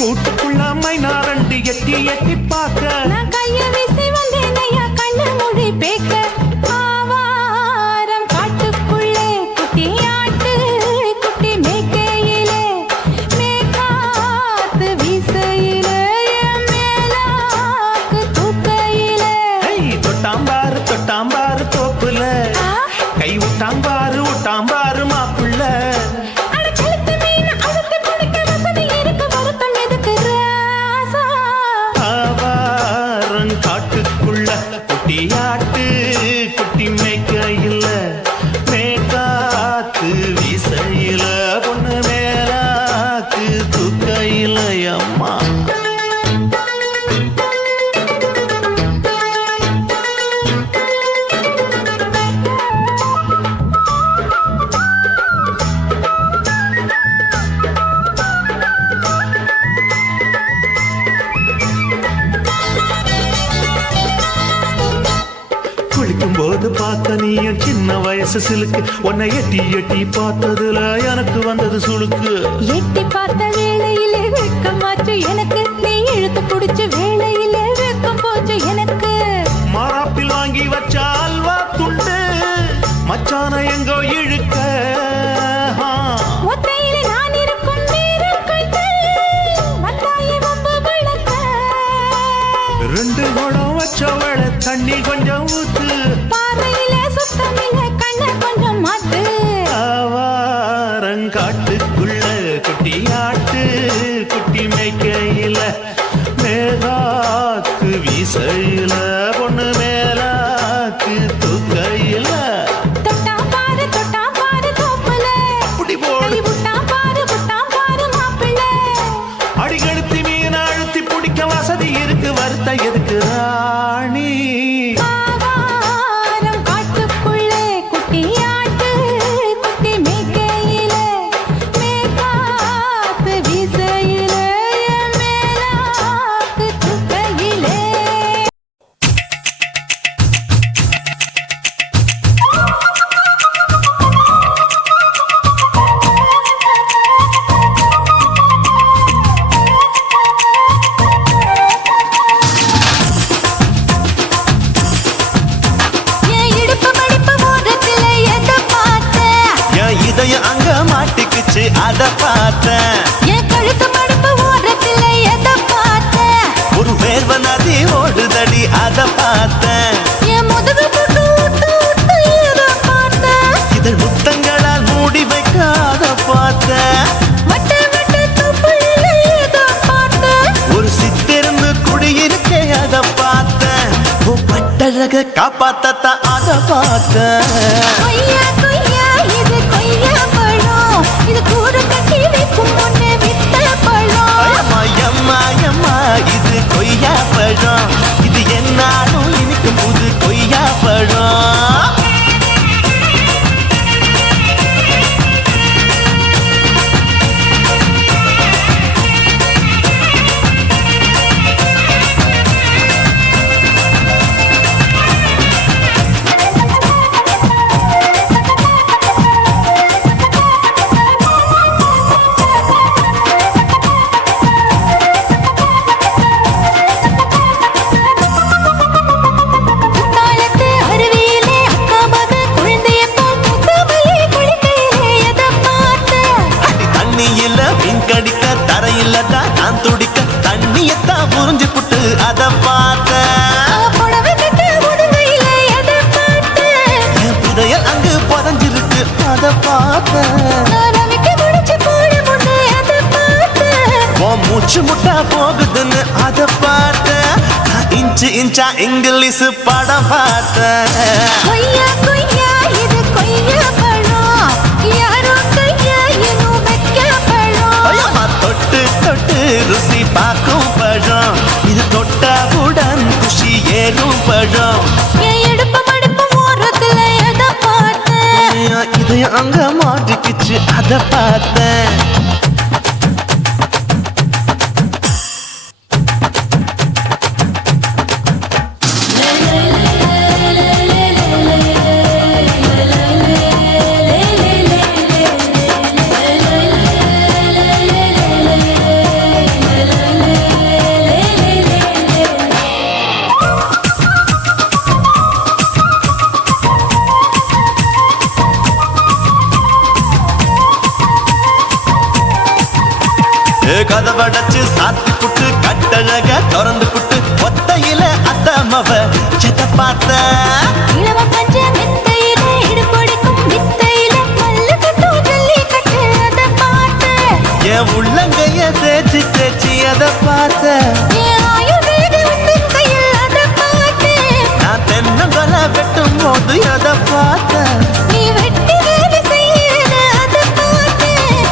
கூட்டுக்குள்ள மைனா ரெண்டு எட்டி எட்டி பார்க்க நான் கைய வீசி வந்தேன் ஐயா கண்ணு மொழி பேக்க ஆவாரம் காட்டுக்குள்ளே குட்டியாட்டு குட்டி மேய்க்கையிலே மேய்க்காத்து வீசையிலே மேலாக்கு தூக்கையிலே தொட்டாம்பாரு தோப்புல கை விட்டாம்பாரு மாப்புள்ள. அட கழுத்து மீன் அழுத்து பிடிக்க வசதி இருக்கு வருத்தம் எதுக்கு ராசா ஆவாரம் காட்டுக்குள்ள குட்டியாட்டு குட்டி மேய்க்கையில மேய்க்காத்து வீசையில பொண்ணு மேலாக்கு தூக்கையில அம்மா. குளிக்கும் போது பார்த்த நீயும் சின்ன வயசு சிலுக்கு, உன்னை எட்டி எட்டி பார்த்ததுல எனக்கு வந்தது சுளுக்கு. எட்டி பார்த்த வேளையிலே வெட்கமாச்சு எனக்கு நீ இழுத்து புடிச்ச வேளையிலே வெட்கம் போச்சு எனக்கு மாறாப்பில் வாங்கி வச்ச அல்வா துண்டு மச்சான எங்கோ இழுக்க. ஒத்தையிலே நான் இருக்கும் நேரம் கண்டு வந்தாயே வம்பு விளக்க 2 குடம் வச்சவள தண்ணி கொஞ்சம் ஊத்து. பார்வையிலே சுத்தமில்லை கண்ண கொஞ்சம் மாத்து ஆவாரங்காட்டுக்குள்ள குட்டியாட்டு குட்டி மேய்க்கையில மேலாக்கு வீசையில பொண்ணு மேலாக்கு தூக்கையில. தொட்டாம் பாரு தோப்புல அப்படி போடு. கை விட்டாம் பாரு மாப்பிள்ளை அடிகழுத்தி மீன் அழுத்தி பிடிக்க வசதி இருக்கு வருத்தம் எதுக்கு ராணி? ஆவாரம் காட்டுக்குள்ளே குட்டியாட்டு குட்டி மேய்க்கையிலே மேய்க்காத்து வீசையிலே மேலாக்கு தூக்கையிலே என் இடுப்பு மடிப்பு ஓரத்துல எதை பார்த்தேன் என் இதயம் அங்க மாட்டிக்குச்சு அத பார்த்தேன். என் கழுத்து மடிப்பு ஓரத்துல எதை பார்த்தேன் ஒரு வேர்வ நதி ஓடுதடி அத பார்த்தேன். என் முதுகு புட்டு விட்டு எதை பார்த்தேன் இதழ் முத்தங்களால் மூடி வைக்காத பார்த்தேன். வட்ட தொப்புள்ள எதை பார்த்தேன் ஒரு சித்திருந்து குடியிருக்கே அத பார்த்தேன். பட்டழக காப்பாத்தத்தான் அத பார்த்தேன். கொய்யா இது கொய்யா பழம் இது கூற கட்டி வைக்கும் முன்னே வித்த பழம் அம்மா எம்மா எம்மா இது கொய்யா பழம், இது என்னாலும் இனிக்கும் புது கொய்யா பழம். எங்க போகுதுன்னு அத பார்த்தேன். இன்ச்சு இன்ச்சா இங்கிலீஷ் படம் பார்த்தேன். கொய்யா கொய்யா இது கொய்யா பழம், யாரோ கையா இன்னும் வைக்க பழம். தொட்டு தொட்டு ருசி பார்க்கும் பழம், இது தொட்டவுடன் குஷி ஏறும் பழம். என் இடுப்பு மடுப்பு ஓரத்துல எதை பார்த்தேன், இது அங்க மாட்டிக்கிச்சு அத பார்த்தேன். கதவடைச்சு சாத்தி புட்டு கட்டழக திறந்து புட்டு ஒத்தையில அத்தமவ செத்த பார்த்த. இளவ பஞ்ச மெத்தையில இடுப்பொடிக்கும் வித்தையில மல்லு கட்டும் ஜல்லி கட்டு அதை பார்த்தேன். என் உள்ளங்கைய தேய்ச்சி தேய்ச்சி அதை பார்த்த. என் ஆயுர்வேத கையில் அதை பார்த்தேன். நான் தென்னங்கொலை வெட்டும் போது அதை பார்த்த. நீ வெட்டி வேலை செய்யற அதை பார்த்தேன்.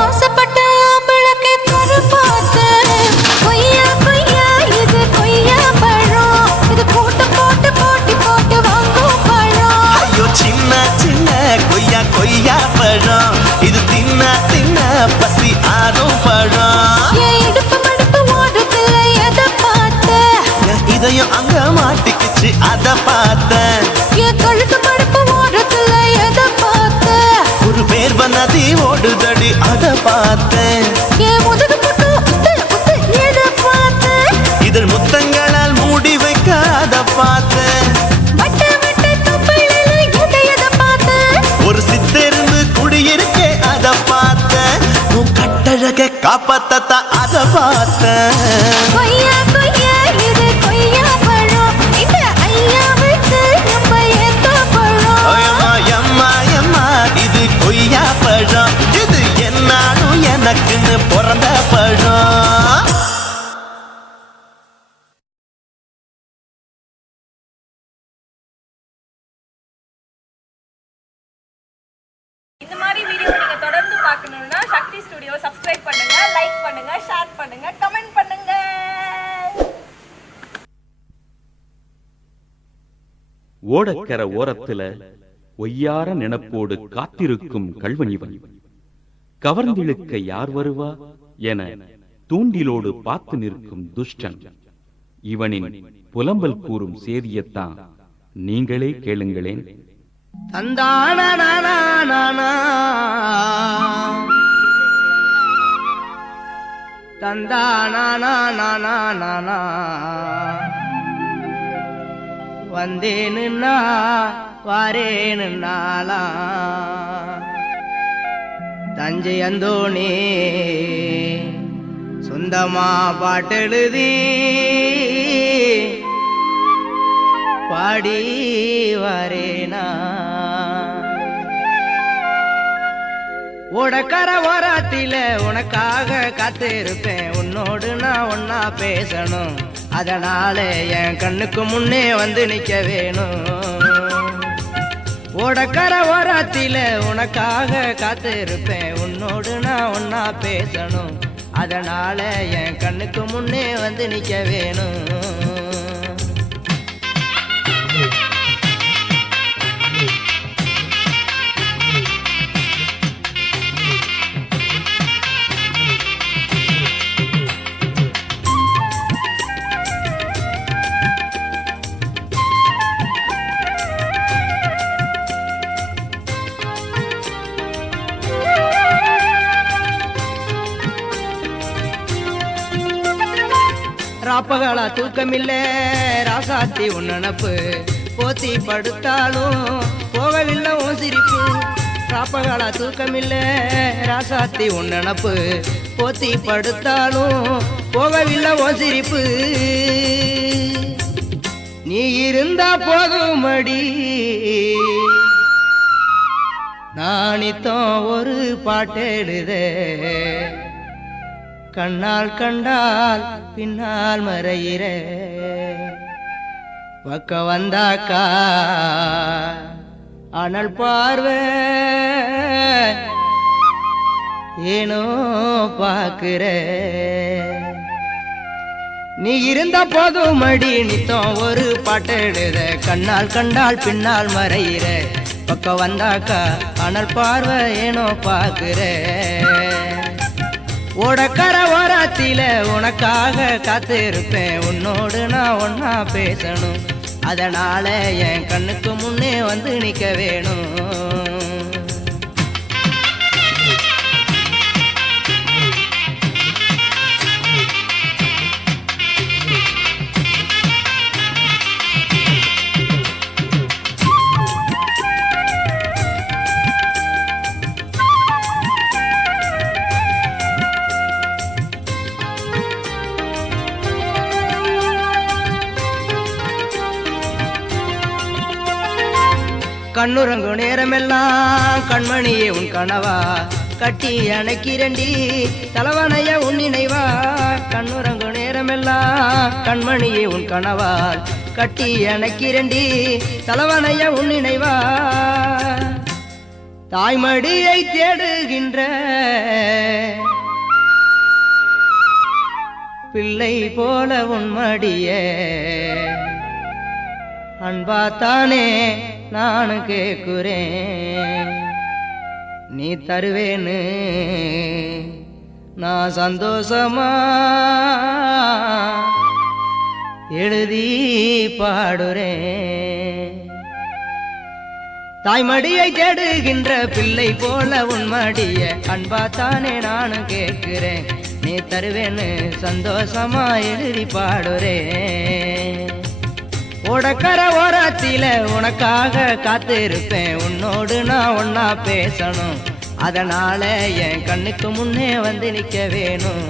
ஆசைப்பட்ட ஆம்பளக்கு தர பார்த்தேன். கொய்யா கொய்யா இது கொய்யா பழம், இது கூட்டு போட்டு போட்டி போட்டு வாங்கும் பழம். ஐயோ சின்ன சின்ன கொய்யா கொய்யா பழம், இது தின்ன தின்ன பசி ஆறும் பழம். என் இடுப்பு மடுப்பு ஓரத்துல எதை பார்த்தேன், என் இதயம் அங்க மாட்டிக்கிச்சு அத பார்த்தேன். என் கழுத்து மடுப்பு ஓரத்துல எதை பார்த்தேன், ஒரு வேர்வ நதி ஓடுதடி அத பார்த்தேன். என் முதுகு புட்டு உத்து உத்து எதை பார்த்தேன், இதழ் முத்தங்களால் மூடி வைக்க அத பார்த்தேன். வட்ட வட்ட தொப்பையில எதை பார்த்தேன், ஒரு சித்தெருந்து குடியிருக்கே அத பார்த்தேன். உன் கட்டழக காப்பாத்தத்தா அத பார்த்தேன். கொய்யா கொய்யா இது கொய்யா பழம், இந்த ஐயாவுக்கு ரொம்ப ஏத்த பழம். அம்மா எம்மா எம்மா இது கொய்யா பழம், இது என்னாலும் எனக்குன்னு பிறந்த பழம். இந்த மாதிரி வீடியோ நீங்க தொடர்ந்து பார்க்கணும்னா சக்தி ஸ்டுடியோ சப்ஸ்கிரைப் பண்ணுங்க, லைக் பண்ணுங்க, ஷேர் பண்ணுங்க, கமெண்ட் பண்ணுங்க. ஓடக்கர ஓரத்துல ஒய்யார நினப்போடு காத்திருக்கும் கல்வனிவன் கவர்ந்திழுக்க யார் வருவா என தூண்டிலோடு பார்த்து நிற்கும் துஷ்டன். இவனின் புலம்பல் கூறும் சேதியத்தான் நீங்களே கேளுங்களேன். தந்தானா தந்தானா வந்தேனுன்னா வாரேனுன்னாலா தஞ்சை அந்தோணி சொந்தமா பாட்டெழுதி பாடி வரேனா ஓடக்கர ஓரத்தில உனக்காக காத்திருப்பேன், உன்னோடு நான் ஒன்னா பேசணும், அதனால என் கண்ணுக்கு முன்னே வந்து நிக்க வேணும். ஓடக்கர ஓரத்தில உனக்காக காத்திருப்பேன், உன்னோடு நான் ஒன்னா பேசணும், அதனால என் கண்ணுக்கு முன்னே வந்து நிக்க வேணும். ராப்பகாலா தூக்கமில்ல ராசாத்தி உன் நினப்பு, போத்தி படுத்தாலும் போகவில்லை உன் சிரிப்பு. ராப்பகாலா தூக்கமில்ல ராசாத்தி உன் நினப்பு, போத்தி படுத்தாலும் போகவில்லை உன் சிரிப்பு. நீ இருந்தா போதுமடி நானித்தோம் ஒரு பாட்டெழுத, கண்ணால் கண்டால் பின்னால் மறையிற பக்கம் வந்தாக்கா அனல் பார்வை ஏனோ பாக்குற நீ இருந்த போதும் மடி நித்தம் ஒரு பாட்டு எழுத கண்ணால் கண்டால் பின்னால் மறையிற பக்கம் வந்தாக்கா அனல் பார்வை ஏனோ பாக்குற ஓடக்கர ஓரத்தில உனக்காக காத்திருப்பேன் உன்னோடு நான் ஒன்னா பேசணும் அதனால என் கண்ணுக்கு முன்னே வந்து நிக்க வேணும் கண்ணுறங்கு நேரமெல்லாம் கண்மணியே உன் கனவா கட்டி அணைக்கிறண்டி தலைவனைய உன் நினைவா கண்ணுறங்கு நேரமெல்லாம் கண்மணியே உன் கனவால் கட்டி அணைக்கிறண்டி தலைவனைய உன் நினைவா தாய்மடியை தேடுகின்ற பிள்ளை போல உன் மடியே அன்பாத்தானே நானு கேக்குறேன் நீ தருவேன்னு நான் சந்தோஷமா எழுதி பாடுறேன் தாய்மடியை தேடுகின்ற பிள்ளை போல உன் மடிய அன்பாத்தானே நானும் கேட்கிறேன் நீ தருவேன்னு சந்தோஷமா எழுதி பாடுறேன் ஓடக்கர ஓரத்தில உனக்காக காத்திருப்பேன் உன்னோடு நான் ஒன்னா பேசணும் அதனால என் கண்ணுக்கு முன்னே வந்து நிக்க வேணும்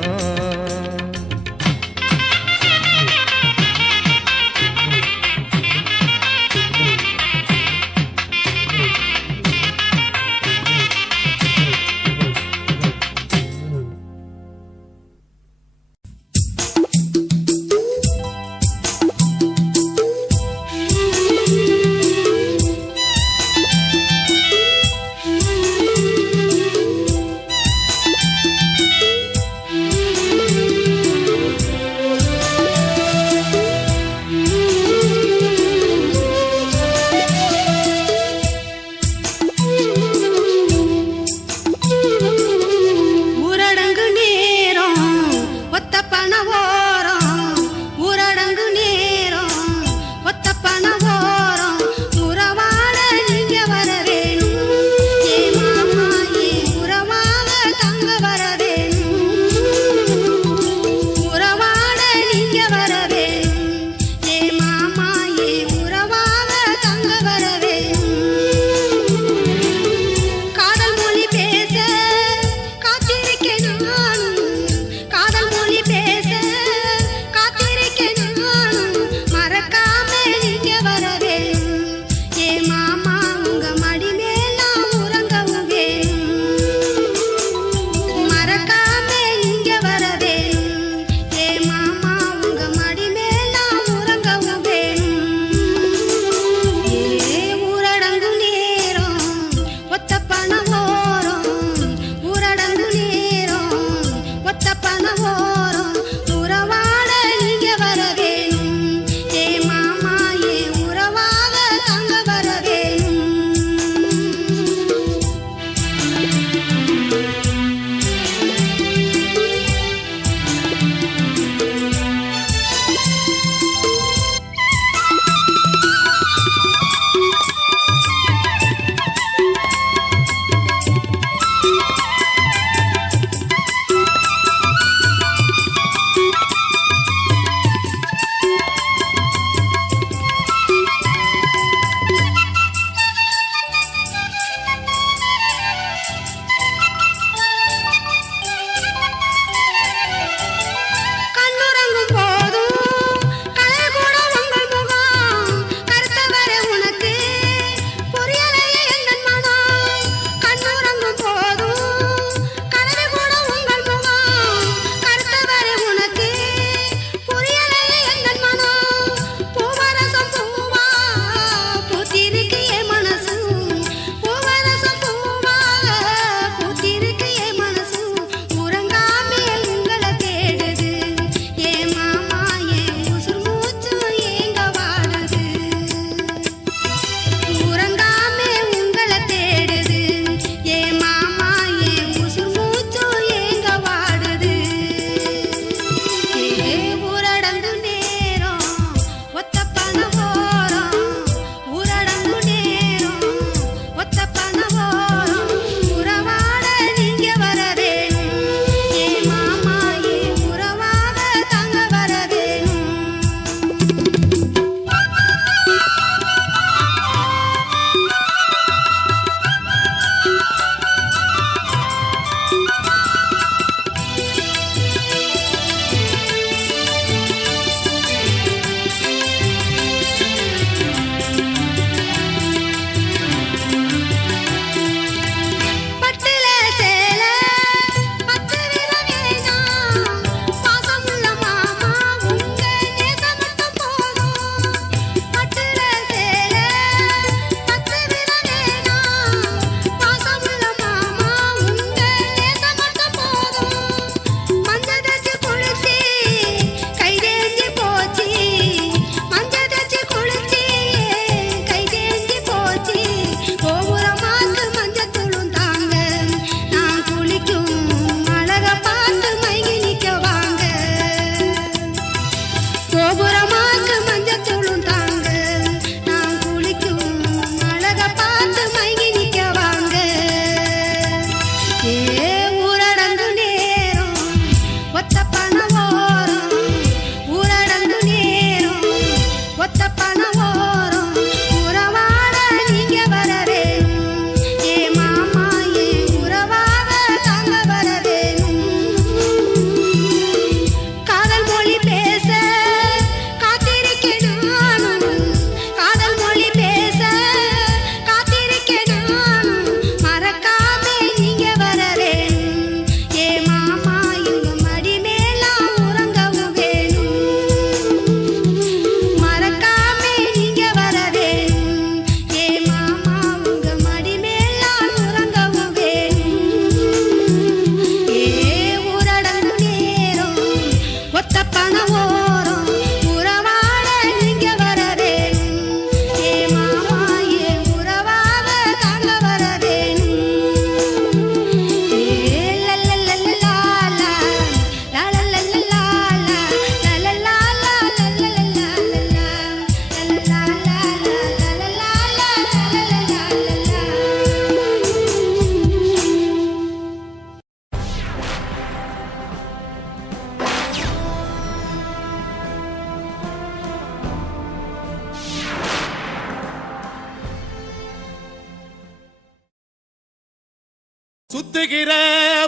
சுத்துகிற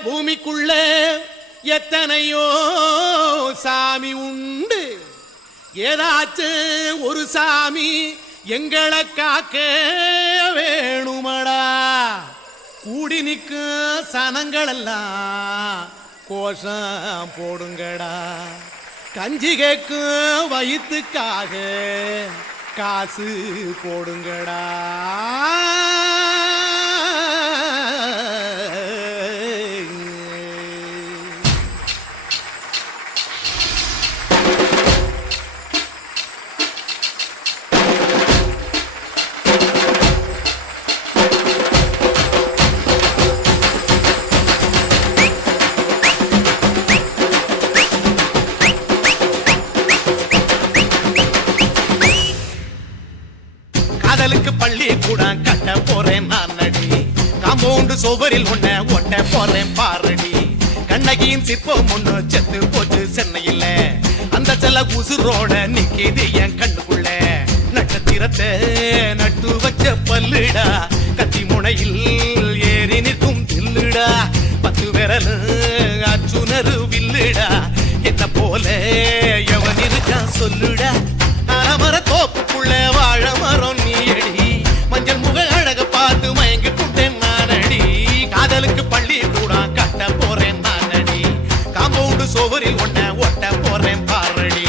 பூமிக்குள்ள எத்தனையோ சாமி உண்டு, ஏதாச்சும் ஒரு சாமி எங்களை காக்க வேணுமடா. கூடி நிற்கும் சனங்களெல்லாம் கோஷம் போடுங்கடா. கஞ்சி கேக்கும் வயிற்றுக்காக காசு போடுங்கடா. காதலுக்கு பள்ளி கூட கட்ட போறேன் நான் நடி, காம்பவுண்டு சுவரில் உன்னை ஒட்ட போறேன் பாரடி. கண்ணகியின் சிற்பம் ஒண்ணு செத்து போச்சு சென்னையில, அந்த செல்ல உசுரோட நிக்கிது என் கண்ணுக்குள்ள. நட்சத்திரத்தை நட்டு வச்ச பல்லுடா, கத்தி முனையில் ஏறி நிற்கும் தில்லுடா. 10 விரல் அச்சுணரு வில்லுடா, என்ன போல எவன் இருக்கா சொல்லுடா. அலமர தோப்புக்குள்ள வாழ மரம் நீயடி, மஞ்சள் முக அழக பார்த்து மயங்கி புட்டேன் நானடி. காதலுக்கு பள்ளி கூட கட்ட போறேன் நானடி, காம்பவுண்டு சுவரில் ஒன்ன ஒட்ட போறேன் பாரடி.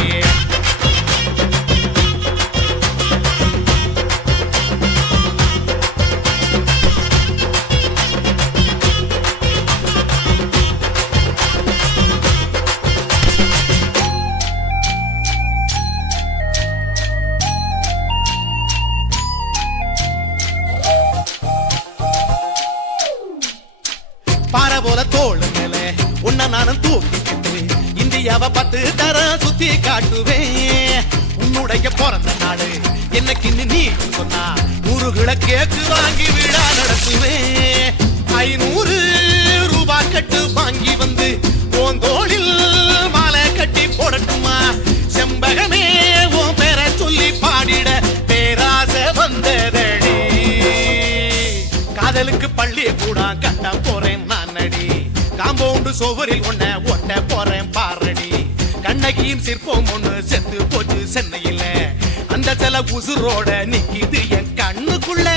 பாறை போல தோளு மேல உன்ன நானும் தூக்கிக்கிட்டு இந்தியாவை 10 தரம் சுத்தி காட்டுவேன். உன்னுடைய பிறந்த நாடு என்னைக்கு நீ சொன்னா 100 கிலோ கேக்கு வாங்கி விழா நடத்துவேன். 500 ரூபாய் கட்டு வாங்கி வந்து உன் தோளில் மாலை கட்டி போடட்டுமா. செம்பகமே உன் பேரை சொல்லி பாடிட பேராசை வந்ததடி. காதலுக்கு பள்ளி கூட கட்ட போறேன் நானடி, காம்பவுண்டு சுவரில் ஒன்ன ஒட்ட போறேன் பாரடி. கண்ணகியின் சிற்பம் ஒண்ணு செத்து போச்சு சென்னையில, அந்த சில உசுரோட நிக்கிது என் கண்ணுக்குள்ள.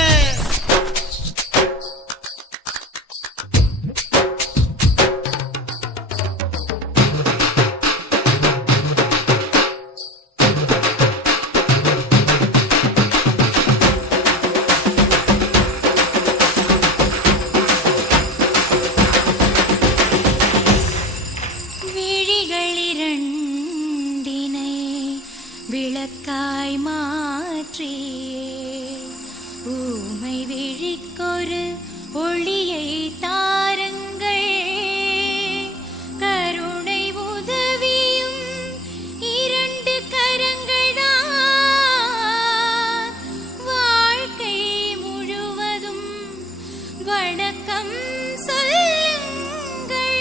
விழிகளிரண்டினை விளக்காய் மாற்றியே ஊமை விழிக்கொரு ஒளியை தாருங்கள். கருணை உதவியும் 2 கரங்கள்தான், வாழ்க்கை முழுவதும் வணக்கம் சொல்லுங்கள்.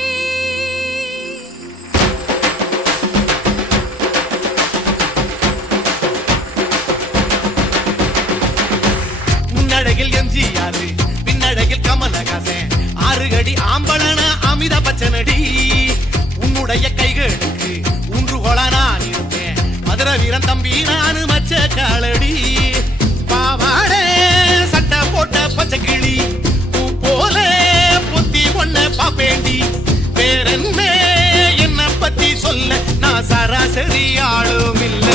முன்னழகில் எம்ஜிஆர், பின்னழகில் கமலஹாசன், 6 அடி ஆம்பளன அமிதாப் பச்சனடி. உன்னுடைய கைகளுக்கு ஊன்றுகோலா நான் இருப்பேன், மதுரை வீரன் தம்பி நானு மச்ச காலடி. பாவாடை சட்டை போட்ட பச்சை கிளி பூ போல பொத்தி ஒன்ன பாப்பேண்டி. வேறென்ன என்ன பத்தி சொல்ல நான் சராசரி ஆளும் இல்ல.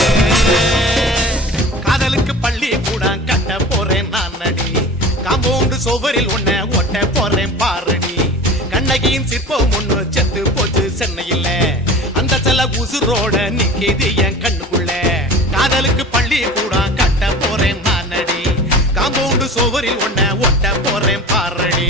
காதலுக்கு பள்ளி கூட கட்ட போறேன் நான் நடி, காம்பவுண்டு சுவரில் ஒன்ன ஒட்ட போறேன் பாரடி. கண்ணகியின் சிற்பம் ஒண்ணு செத்து போச்சு சென்னையில, அந்த செல உசுரோட நிக்கிது என் கண்ணுக்குள்ள. காதலுக்கு பள்ளி கூட கட்ட போறேன் நான் நடி, காம்பவுண்டு சுவரில் ஒன்ன ஒட்ட போறேன் பாரடி.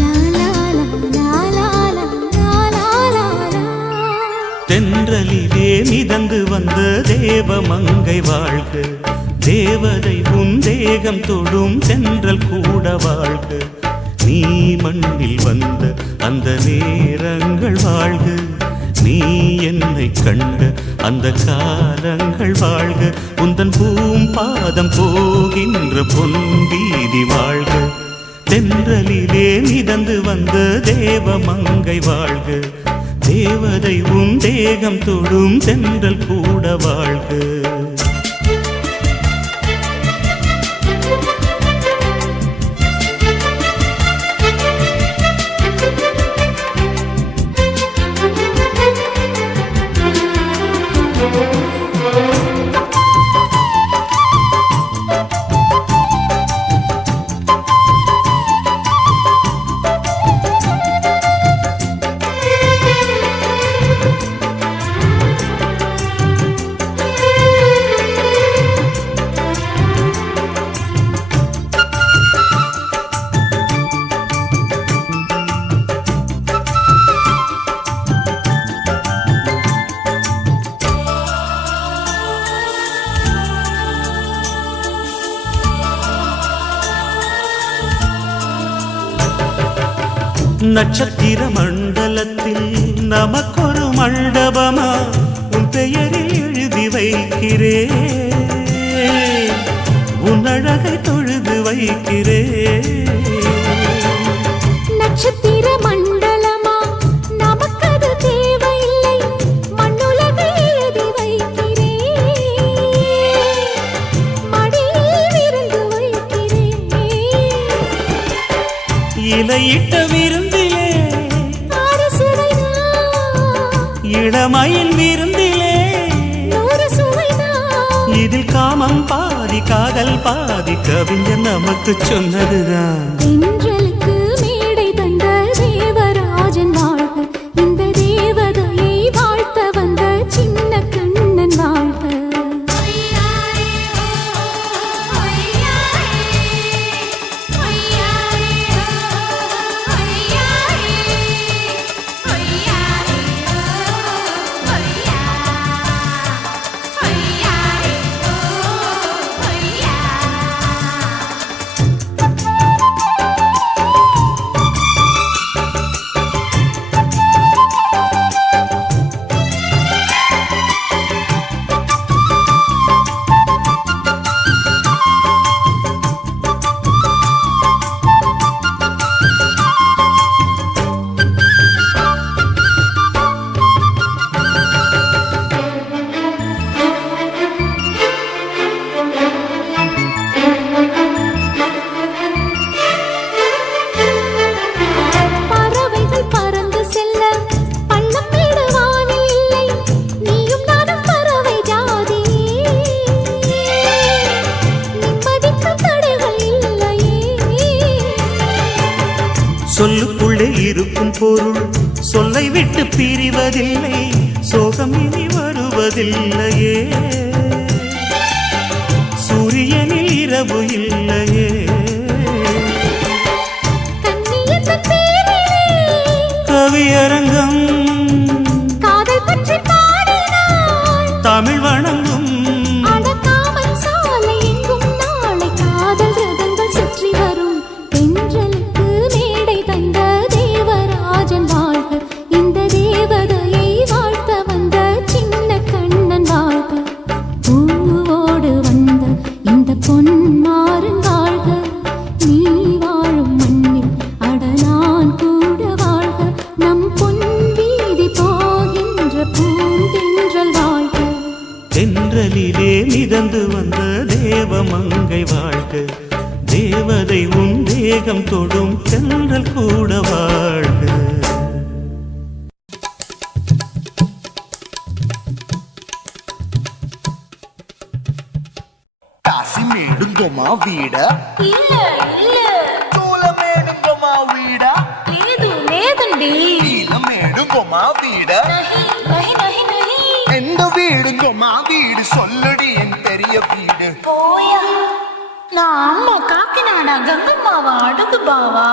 la la la la வந்த தேவமங்கை வாழ்க, தேவதை உன் தேகம் தொடும் தென்றல் கூட வாழ்க. நீ மண்ணில் வந்த அந்த நேரங்கள் வாழ்க, நீ என்னை கண்ட அந்த காலங்கள் வாழ்க. உந்தன் பூம்பாதம் போகின்ற பொன் வீதி வாழ்க, தென்றலிலே மிதந்து வந்த தேவமங்கை வாழ்க, தேவதை உன் தேகம் தொடும் தென்றல் கூட வாழ்க. நட்சத்திர மண்டலத்தில் நமக்கொரு மண்டபமா உன் பெயரில் எழுதி வைக்கிறேன், உன் அழகை தொழுது வைக்கிறேன். நட்சத்திர மண்டலமா நமக்கது தேவையில்லை, மண்ணுலகை எழுதி வைக்கிறேன், மடியில் விருந்து வைக்கிறேன். இலையிட்ட விருந்திலே இளமயில் விருந்திலே இதில் காமம் பாதி காதல் பாதி கவிஞர் நமக்கு சொன்னதுதான். தென்றலுக்கு மேடை தந்த தேவராஜன் வாழ்க, இந்த தேவதையை வாழ்த்த வந்த சின்ன கண்ணன் வாழ்க. சொல்லுக்குள்ளே இருக்கும் பொருள் சொல்லை விட்டு பிரிவதில்லை, சோகம் இனி வருவதில்லையே, சூரியனில் இரவு இல்லையே. கவியரங்கம் காதல் பற்றி பாடினாள், தமிழ் வணங்கும் அடக்காமல் சாலை எங்கும் நாளை காதல் ரதங்கள் சுற்றி வரும். தென்றலுக்கு மேடை தந்த தேவராஜன் வாழ்க, இந்த தேவதையை வாழ்த்த வந்த சின்ன கண்ணன் வாழ்க. பூவோடு வந்த இந்த பொன்மாறன் வாழ்க, நீ வாழும் மண்ணில் அடனான் கூட வாழ்க. நம் பொன் வீதி போகின்ற பூந்தென்றல் வாழ்க, தென்றலிலே மிதந்து வந்த தேவமங்கை வாழ்க, தேவதை உன் தேகம் தொடும் தென்றல் கூட வாழ்க. காசி மேடுங்கம்மா வீட இல்ல இல்ல சூல மேடுங்கம்மா வீட లేదు లేదండి நீல மேடுங்கம்மா வீட నహి నహి నహి எந்த வீடுங்கம்மா வீடு சொல்லுடி என் பெரிய வீடு. పోయా నా అమ్మ కాకినాడ గంగమ్మావా అడుగు బావా.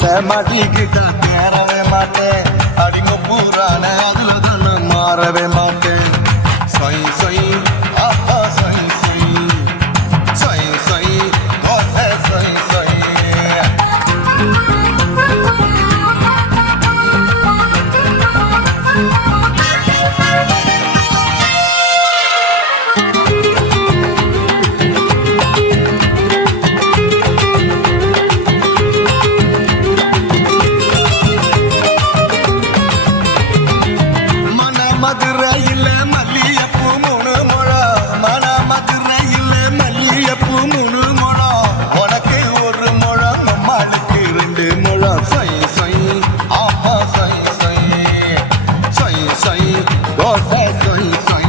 கிட்ட மாட்டிக்கிட்ட தேரவே மாட்டேன் அடிங்க பூரான அதுல தானே மாறவே மாட்டேன் சொய் சொய் ஆஹா சொய் சொய் சொய் சொய் ஓசை சொய் சொய் மதுரையில் மல்லியப்பூ 3 முழம் மன மதுரையில் மல்லியப்பூ 3 முழம் உனக்கு 1 முழம் நம்மளுக்கு 2 முழம் சொய் சொய் ஆமா சொய் சொய் சொய் சொய் ஓசை சொய் சொய்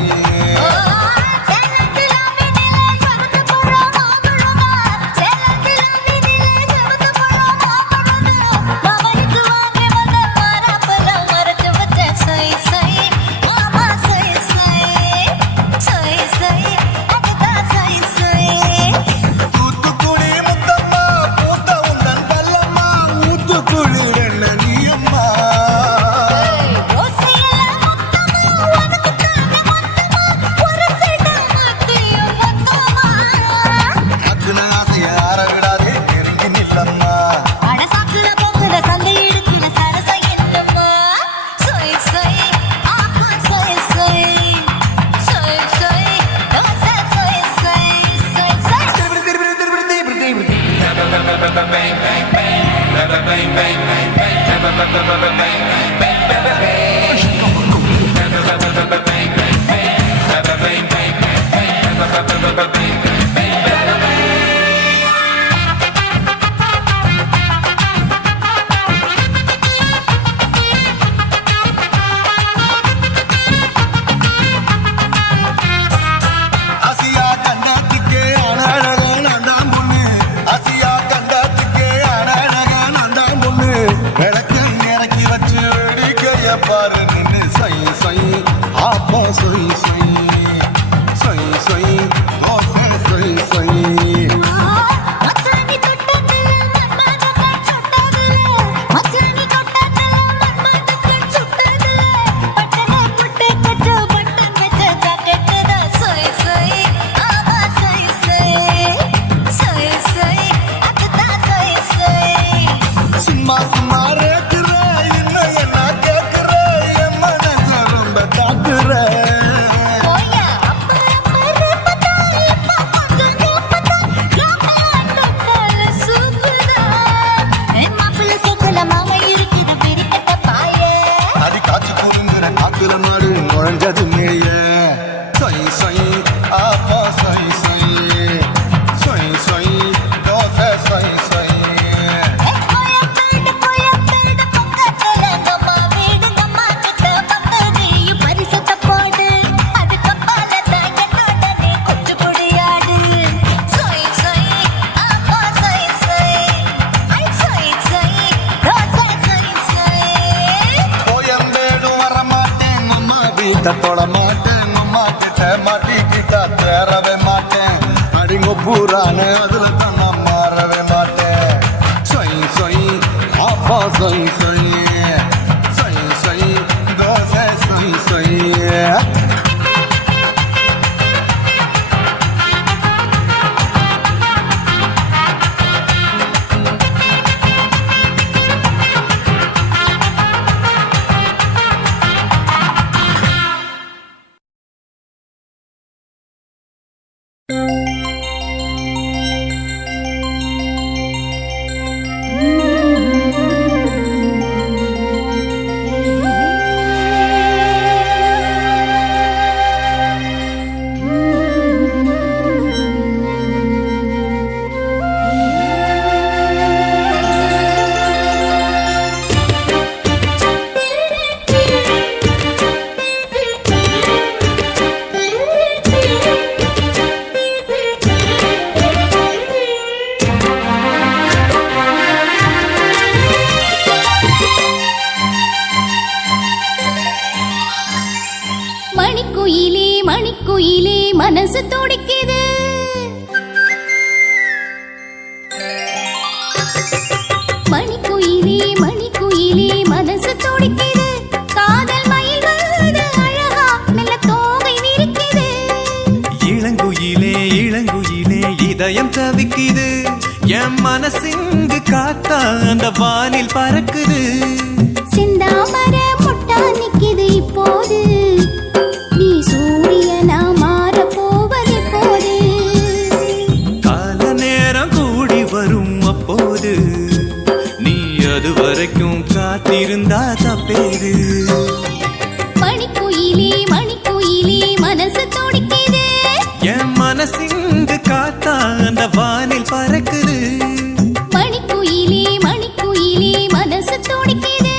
தொட மாட்டேன் மாட்டிட்ட மாட்டிக்கிட்டா தேரவே மாட்டேன் அடிங்க பூரான அதுல தான் நான் மாறவே மாட்டேன் சொய் சொய் ஆப்பா சொய் சொய் சொய் சொய் தோசை சொய் சொய் மணிக்குயிலே மனசு துடிக்குது மணிக்குயிலே இதயம் தவிக்குது என் மனசிங்கு காத்தா அந்த வானில் பறக்குது சிந்தாமர முட்டா நிக்குது இப்போது நீ சூரியனா மாற போவது போது கால நேரம் கூடி வரும் அப்போது நீ அது வரைக்கும் காத்திருந்தா தப்பேது மணிக்குயிலே மணிக்குயிலே மனசு துடிக்குது என் மனசிங்கு காத்தா அந்த வானில் பறக்குது மணிக்குயிலே மணிக்குயிலே மனசு துடிக்குது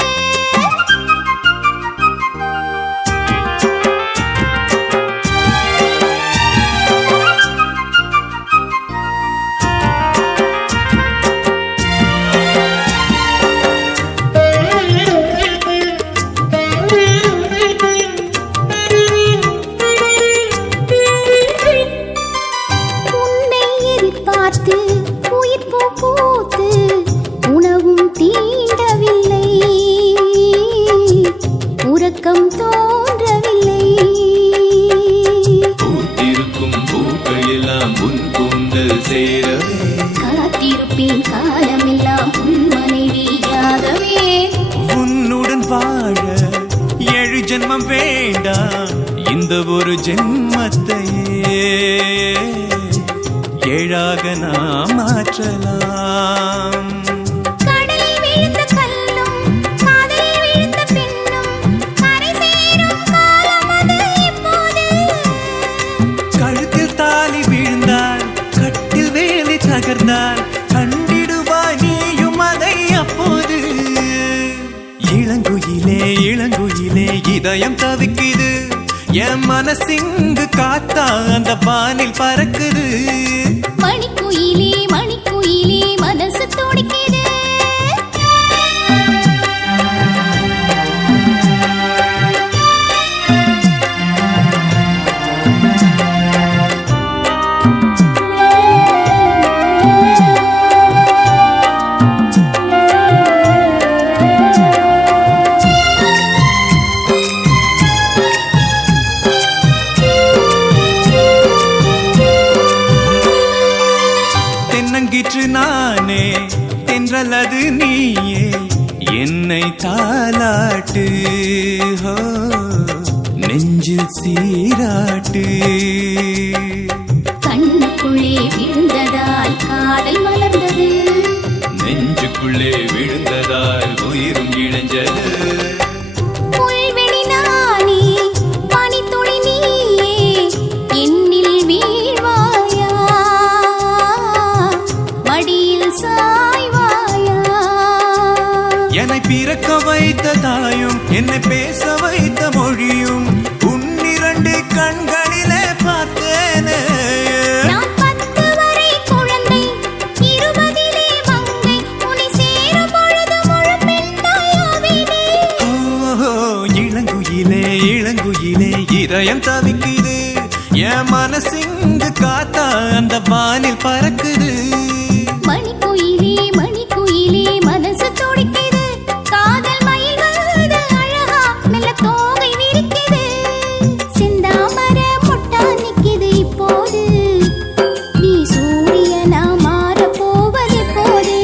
உன்னை எதிர்பார்த்து உயிர் பூ பூத்து உணவும் தீண்டவில்லை உறக்கம் தோன்றவில்லை பூத்திருக்கும் பூக்கள் எல்லாம் உன் கூந்தல் சேரவே காத்திருப்பேன் காலமெல்லாம் உன் மனைவியாகவே உன்னுடன் வாழ 7 ஜென்மம் வேண்டாம் இந்த ஒரு ஜென்மத்தையே 7ஆக நாம் மாற்றலாம் கடலில் விழுந்த கல்லும் காதலில் விழுந்த பெண்ணும் கரை சேரும் காலம் அது இப்போது கழுத்தில் தாலி வீழ்ந்தால் கட்டில் வேலி தகர்ந்தால் கண்டிடுவாய் நீயும் அதை அப்போது இளங்குயிலே இளங்குயிலே இதயம் தவிக்குது என் மனசிங்கு காத்தா அந்த வானில் பறக்குது மணிக்குயிலே மணிக்குயிலே மனசு துடிக்குது தென்னங்கிற்று நானே தென்றலது நீயே என்னை தாலாட்டு ஹோ, நெஞ்சில் சீராட்டு கண்ணுக்குள்ளே விழுந்ததால் காதல் மலர்ந்தது நெஞ்சுக்குள்ளே விழுந்ததால் உயிரும் இழைஞ்சது புல்வெளி நானே பனித்துளி நீயே என்னில் வீழ்வாயா மடியில் சாய்வாயா என்னை பிறக்க வைத்த தாயும் என்னை பேச வைத்த மொழியும் உன்னிரண்டு கண்களிலே பார்த்தேனே நான் 10 வரை குழந்தை 20 மங்கை உன்னை சேரும் பொழுது முழு பெண்ணாயாவேனே ஓ, இளங்குயிலே இளங்குயிலே இதயம் தவிக்குது என் மனசிங்கு காத்தா அந்த வானில் பறக்குது மணிக்குயிலே மணிக்குயிலே மனசு துடிக்குது காதல் மயில் வந்து அழகா மெல்ல தோகை விரிக்குது சிந்தாமர முட்டா நிக்குது இப்போது நீ சூரியனா மாற போவது போது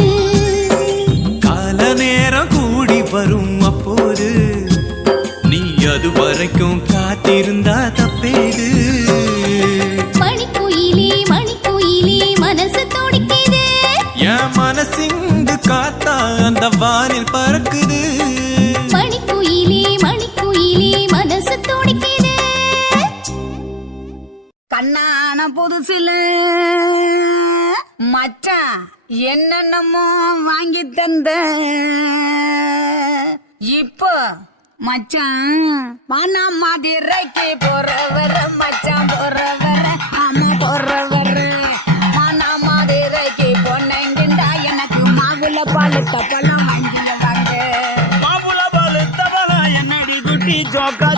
கால நேரம் கூடி வரும் அப்போது நீ அது வரைக்கும் காத்திருந்தா தப்பேது மணிக்குயிலே மணிக்குயிலே மனசு துடிக்குது என் மனசிங்கு காத்தா அந்த வானில் பறக்குது மணிக்குயிலே மணிக்குயிலே மனசு துடிக்குது கண்ணான புதுசுல மச்சான் என்னென்னமோ வாங்கி தந்த இப்போ மச்சான் மன மதுரைக்கு போறவர மச்சான் போறவர ஆமா போறவர மன மதுரைக்கு பொண்ணுங்கிண்டா எனக்கு மாவுல பழுத்த பழம் வாங்கிடுவாங்க மாப்புல பழுத்தவள என்னடி குட்டி ஜோக்கா